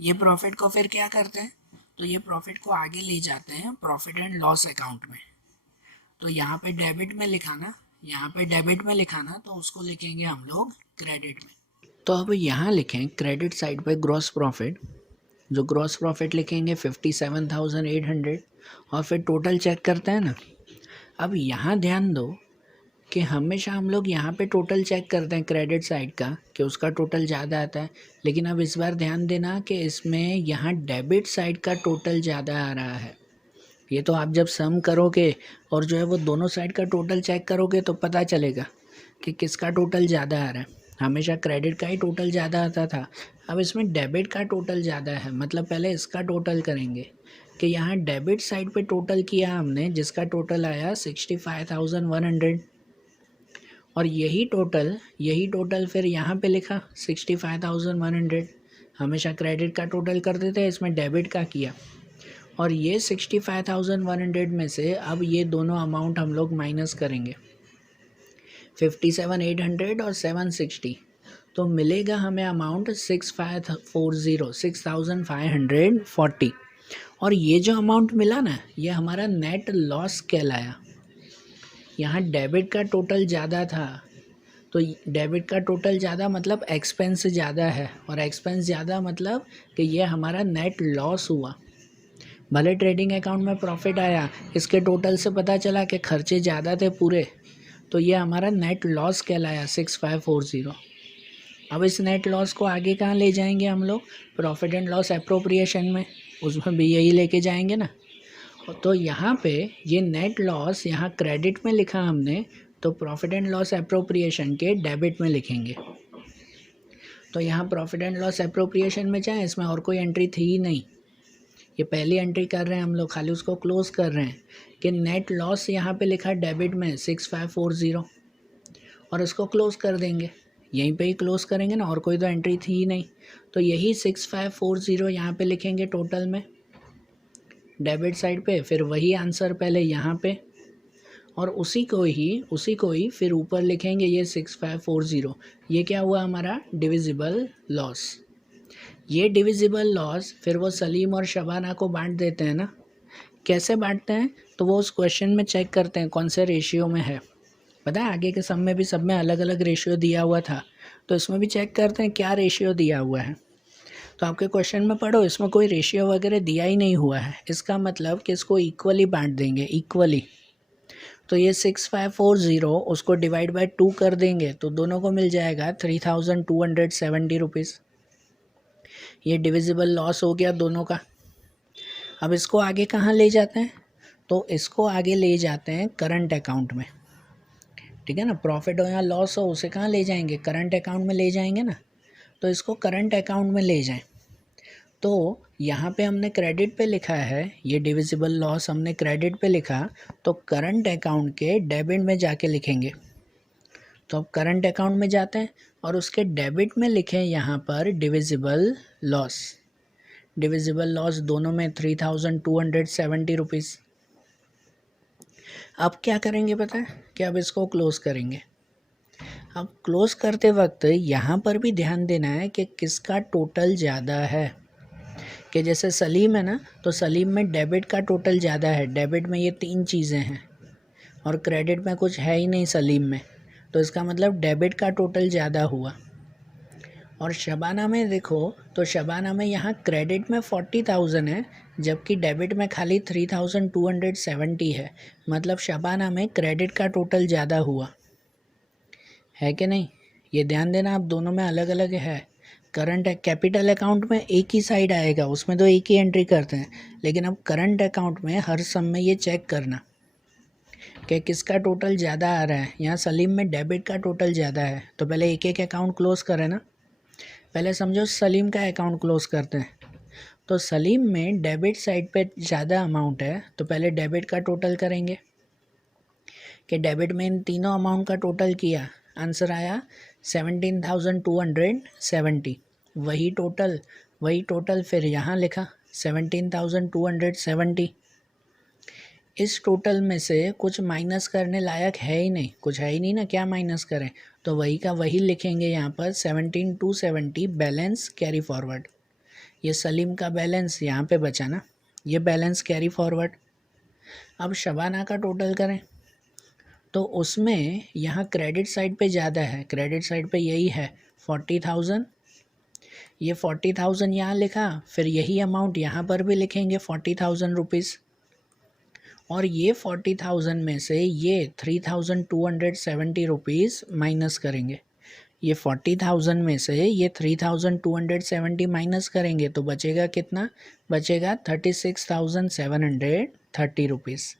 ये प्रॉफिट को फिर क्या करते हैं, तो ये प्रॉफिट को आगे ले जाते हैं प्रॉफिट एंड लॉस अकाउंट में। तो यहाँ पे डेबिट में लिखाना, यहाँ पे डेबिट में लिखाना, तो उसको लिखेंगे हम लोग क्रेडिट में। तो अब यहाँ लिखें क्रेडिट साइड पे ग्रॉस प्रॉफिट, जो ग्रॉस प्रॉफिट लिखेंगे 57,800 और फिर टोटल चेक करते हैं ना। अब यहाँ ध्यान दो कि हमेशा हम लोग यहाँ पे टोटल चेक करते हैं क्रेडिट साइड का कि उसका टोटल ज़्यादा आता है, लेकिन अब इस बार ध्यान देना कि इसमें यहाँ डेबिट साइड का टोटल ज़्यादा आ रहा है। ये तो आप जब सम करोगे और जो है वो दोनों साइड का टोटल चेक करोगे तो पता चलेगा कि किसका टोटल ज़्यादा आ रहा है। हमेशा क्रेडिट का ही टोटल ज़्यादा आता था, अब इसमें डेबिट का टोटल ज़्यादा है। मतलब पहले इसका टोटल करेंगे कि यहाँ डेबिट साइड पे टोटल किया हमने, जिसका टोटल आया 65,100 और यही टोटल फिर यहाँ पे लिखा 65,100। हमेशा क्रेडिट का टोटल करते थे, इसमें डेबिट का किया और ये 65,100 में से अब ये दोनों अमाउंट हम लोग माइनस करेंगे, 57,800 और 760, तो मिलेगा हमें अमाउंट 6,540, 6,540। और ये जो अमाउंट मिला ना, ये हमारा नेट लॉस कहलाया। यहाँ डेबिट का टोटल ज़्यादा था, तो डेबिट का टोटल ज़्यादा मतलब एक्सपेंस ज़्यादा है, और एक्सपेंस ज़्यादा मतलब कि ये हमारा नेट लॉस हुआ। भले ट्रेडिंग अकाउंट में प्रॉफिट आया, इसके टोटल से पता चला कि खर्चे ज़्यादा थे पूरे, तो ये हमारा नेट लॉस कहलाया 6540। अब इस नेट लॉस को आगे कहाँ ले जाएंगे हम लोग? प्रॉफिट एंड लॉस एप्रोप्रिएशन में, उसमें भी यही लेके जाएंगे ना। तो यहाँ पे ये नेट लॉस यहाँ क्रेडिट में लिखा हमने, तो प्रॉफिट एंड लॉस एप्रोप्रिएशन के डेबिट में लिखेंगे। तो यहाँ प्रॉफिट एंड लॉस एप्रोप्रिएशन में चाहे इसमें और कोई एंट्री थी ही नहीं, ये पहली एंट्री कर रहे हैं हम लोग, खाली उसको क्लोज कर रहे हैं कि नेट लॉस यहाँ पे लिखा डेबिट में 6540, और इसको क्लोज कर देंगे, यहीं पे ही क्लोज करेंगे ना, और कोई तो एंट्री थी ही नहीं। तो यही 6540 यहाँ पे लिखेंगे टोटल में डेबिट साइड पे, फिर वही आंसर पहले यहाँ पे, और उसी को ही फिर ऊपर लिखेंगे ये 6540। ये क्या हुआ हमारा? Divisible loss. ये डिविजिबल लॉस फिर वो सलीम और शबाना को बांट देते हैं ना। कैसे बांटते हैं? तो वो उस क्वेश्चन में चेक करते हैं कौन से रेशियो में है। पता है आगे के सब में भी सब में अलग अलग रेशियो दिया हुआ था, तो इसमें भी चेक करते हैं क्या रेशियो दिया हुआ है। तो आपके क्वेश्चन में पढ़ो, इसमें कोई रेशियो वगैरह दिया ही नहीं हुआ है, इसका मतलब कि इसको इक्वली बांट देंगे, इक्वली। तो ये 6540 उसको डिवाइड बाय 2 कर देंगे, तो दोनों को मिल जाएगा 3270 रुपीज़। ये डिविजिबल लॉस हो गया दोनों का। अब इसको आगे कहाँ ले जाते हैं? तो इसको आगे ले जाते हैं करंट अकाउंट में, ठीक है ना। प्रॉफिट हो या लॉस हो, उसे कहाँ ले जाएंगे? करंट अकाउंट में ले जाएंगे ना। तो इसको करंट अकाउंट में ले जाएं। तो यहाँ पे हमने क्रेडिट पे लिखा है, ये डिविजिबल लॉस हमने क्रेडिट पे लिखा, तो करंट अकाउंट के डेबिट में जाके लिखेंगे। तो अब करंट अकाउंट में जाते हैं और उसके डेबिट में लिखें यहाँ पर डिविजिबल लॉस। डिविजिबल लॉस दोनों में 3270 रुपीज़। अब क्या करेंगे पता है कि अब इसको क्लोज करेंगे। अब क्लोज करते वक्त यहाँ पर भी ध्यान देना है कि किसका टोटल ज़्यादा है। कि जैसे सलीम है ना, तो सलीम में डेबिट का टोटल ज़्यादा है, डेबिट में ये 3 चीज़ें हैं और क्रेडिट में कुछ है ही नहीं सलीम में, तो इसका मतलब डेबिट का टोटल ज़्यादा हुआ। और शबाना में देखो, तो शबाना में यहाँ क्रेडिट में 40,000 है, जबकि डेबिट में खाली 3270 है, मतलब शबाना में क्रेडिट का टोटल ज़्यादा हुआ है कि नहीं। ये ध्यान देना, आप दोनों में अलग अलग है। करंट कैपिटल अकाउंट में एक ही साइड आएगा, उसमें तो एक ही एंट्री करते हैं, लेकिन अब करंट अकाउंट में हर सम में ये चेक करना कि किसका टोटल ज़्यादा आ रहा है। यहाँ सलीम में डेबिट का टोटल ज़्यादा है, तो पहले एक एक अकाउंट क्लोज करें ना। पहले समझो सलीम का अकाउंट क्लोज करते हैं, तो सलीम में डेबिट साइड पे ज़्यादा अमाउंट है, तो पहले डेबिट का टोटल करेंगे कि डेबिट में इन तीनों अमाउंट का टोटल किया, आंसर आया 17,270। वही टोटल फिर यहाँ लिखा 17,270। इस टोटल में से कुछ माइनस करने लायक है ही नहीं, कुछ है ही नहीं ना, क्या माइनस करें। तो वही का वही लिखेंगे यहाँ पर 17,270 बैलेंस कैरी फॉरवर्ड। ये सलीम का बैलेंस यहाँ पे बचा ना, ये बैलेंस कैरी फॉरवर्ड। अब शबाना का टोटल करें, तो उसमें यहाँ क्रेडिट साइड पे ज़्यादा है, क्रेडिट साइड पे यही है 40,000। ये 40,000 यहाँ लिखा, फिर यही अमाउंट यहाँ पर भी लिखेंगे 40,000 रुपीज़, और ये 40,000 में से ये 3,270 रुपीज़ माइनस करेंगे। ये 40,000 में से ये 3,270 माइनस करेंगे, तो बचेगा कितना? बचेगा 36,730 रुपीज़।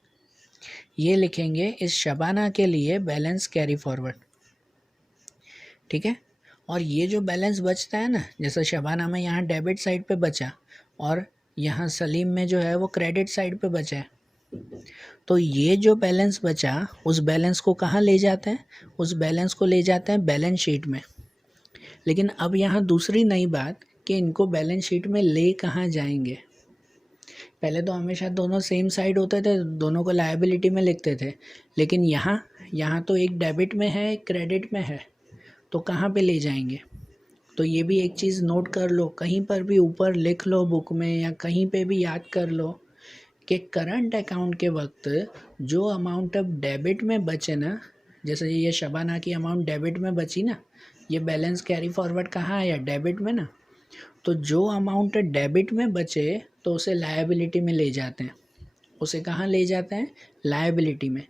ये लिखेंगे इस शबाना के लिए बैलेंस कैरी फॉरवर्ड, ठीक है। और ये जो बैलेंस बचता है ना, जैसे शबाना में यहाँ डेबिट साइड पे बचा और यहाँ सलीम में जो है वो क्रेडिट साइड पे बचा है, तो ये जो बैलेंस बचा उस बैलेंस को कहाँ ले जाते हैं? उस बैलेंस को ले जाते हैं बैलेंस शीट में। लेकिन अब यहाँ दूसरी नई बात कि इनको बैलेंस शीट में ले कहाँ जाएंगे। पहले तो हमेशा दोनों सेम साइड होते थे, दोनों को लायबिलिटी में लिखते थे, लेकिन यहाँ तो एक डेबिट में है एक क्रेडिट में है, तो कहाँ पे ले जाएंगे? तो ये भी एक चीज़ नोट कर लो, कहीं पर भी ऊपर लिख लो बुक में या कहीं पे भी याद कर लो कि करंट अकाउंट के वक्त जो अमाउंट अब डेबिट में बचे ना, जैसे ये शबाना की अमाउंट डेबिट में बची ना, ये बैलेंस कैरी फॉरवर्ड कहाँ आया, डेबिट में ना। तो जो अमाउंट डेबिट में बचे तो उसे लायबिलिटी में ले जाते हैं, उसे कहाँ ले जाते हैं, लायबिलिटी में।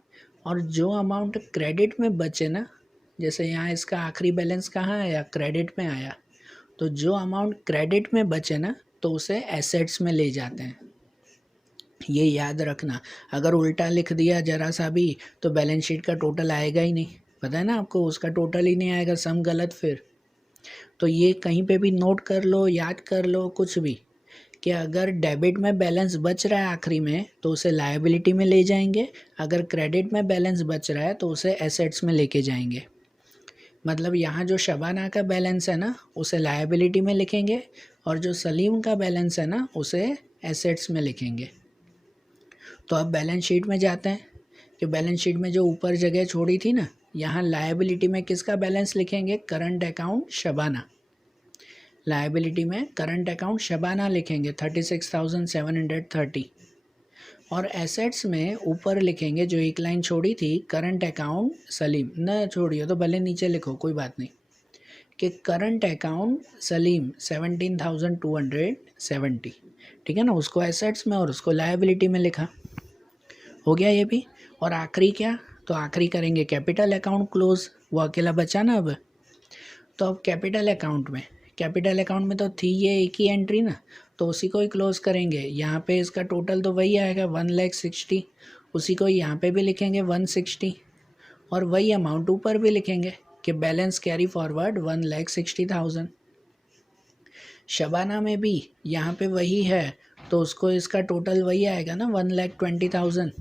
और जो अमाउंट क्रेडिट में बचे ना, जैसे यहाँ इसका आखिरी बैलेंस कहाँ आया, क्रेडिट में आया, तो जो अमाउंट क्रेडिट में बचे ना तो उसे एसेट्स में ले जाते हैं। ये याद रखना, अगर उल्टा लिख दिया जरा सा भी तो बैलेंस शीट का टोटल आएगा ही नहीं, पता है ना आपको, उसका टोटल ही नहीं आएगा, सम गलत फिर। तो ये कहीं पे भी नोट कर लो, याद कर लो कुछ भी, कि अगर डेबिट में बैलेंस बच रहा है आखिरी में तो उसे लायबिलिटी में ले जाएंगे, अगर क्रेडिट में बैलेंस बच रहा है तो उसे एसेट्स में लेके जाएंगे। मतलब यहाँ जो शबाना का बैलेंस है ना उसे लायबिलिटी में लिखेंगे, और जो सलीम का बैलेंस है ना उसे एसेट्स में लिखेंगे। तो अब बैलेंस शीट में जाते हैं कि बैलेंस शीट में जो ऊपर जगह छोड़ी थी ना, यहाँ लायबिलिटी में किसका बैलेंस लिखेंगे, करंट अकाउंट शबाना। लायबिलिटी में करंट अकाउंट शबाना लिखेंगे 36,730, और एसेट्स में ऊपर लिखेंगे जो एक लाइन छोड़ी थी, करंट अकाउंट सलीम। न छोड़िए तो भले नीचे लिखो कोई बात नहीं, कि करंट अकाउंट सलीम 17,270, ठीक है ना, उसको एसेट्स में और उसको लायबिलिटी में लिखा। हो गया ये भी। और आखिरी क्या, तो आखिरी करेंगे कैपिटल अकाउंट क्लोज, वो अकेला बचा ना अब। तो अब कैपिटल अकाउंट में तो थी ये एक ही एंट्री ना, तो उसी को ही क्लोज करेंगे। यहाँ पे इसका टोटल तो वही आएगा 1,60,000, उसी को यहाँ पे भी लिखेंगे 160, और वही अमाउंट ऊपर भी लिखेंगे कि बैलेंस कैरी फॉरवर्ड 1,60,000। शबाना में भी यहाँ पे वही है, तो उसको इसका टोटल वही आएगा ना 1,20,000,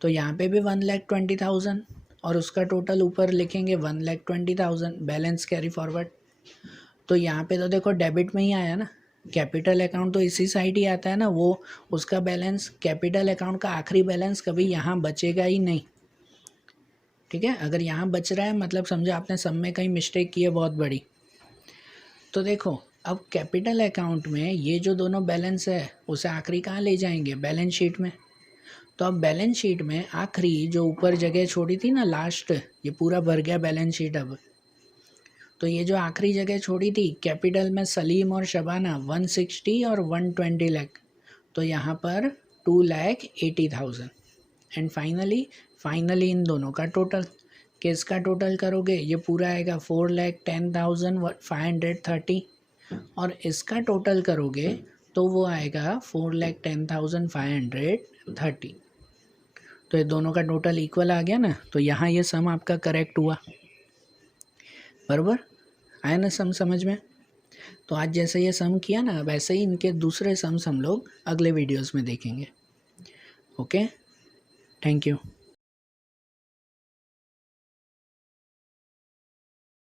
तो यहाँ पे भी 1,20,000 और उसका टोटल ऊपर लिखेंगे 1,20,000 बैलेंस कैरी फॉरवर्ड। तो यहाँ पे तो देखो डेबिट में ही आया ना, कैपिटल अकाउंट तो इसी साइड ही आता है ना, वो उसका बैलेंस, कैपिटल अकाउंट का आखिरी बैलेंस कभी यहाँ बचेगा ही नहीं, ठीक है। अगर यहाँ बच रहा है मतलब समझो आपने सब में कहीं मिस्टेक की है बहुत बड़ी। तो देखो अब कैपिटल अकाउंट में ये जो दोनों बैलेंस है उसे आखिरी कहाँ ले जाएंगे, बैलेंस शीट में। तो अब बैलेंस शीट में आखिरी जो ऊपर जगह छोड़ी थी ना लास्ट, ये पूरा भर गया बैलेंस शीट अब। तो ये जो आखिरी जगह छोड़ी थी कैपिटल में सलीम और शबाना 160 और 120 लाख, तो यहाँ पर 2,80,000। एंड फाइनली इन दोनों का टोटल, किसका टोटल करोगे, ये पूरा आएगा 4,10,530, और इसका टोटल करोगे तो वो आएगा 4,10,530। तो ये दोनों का टोटल इक्वल आ गया ना, तो यहाँ ये सम आपका करेक्ट हुआ, बराबर आया ना सम समझ में। तो आज जैसे ये सम किया ना, वैसे ही इनके दूसरे सम्स हम लोग अगले वीडियोस में देखेंगे। Okay, thank you.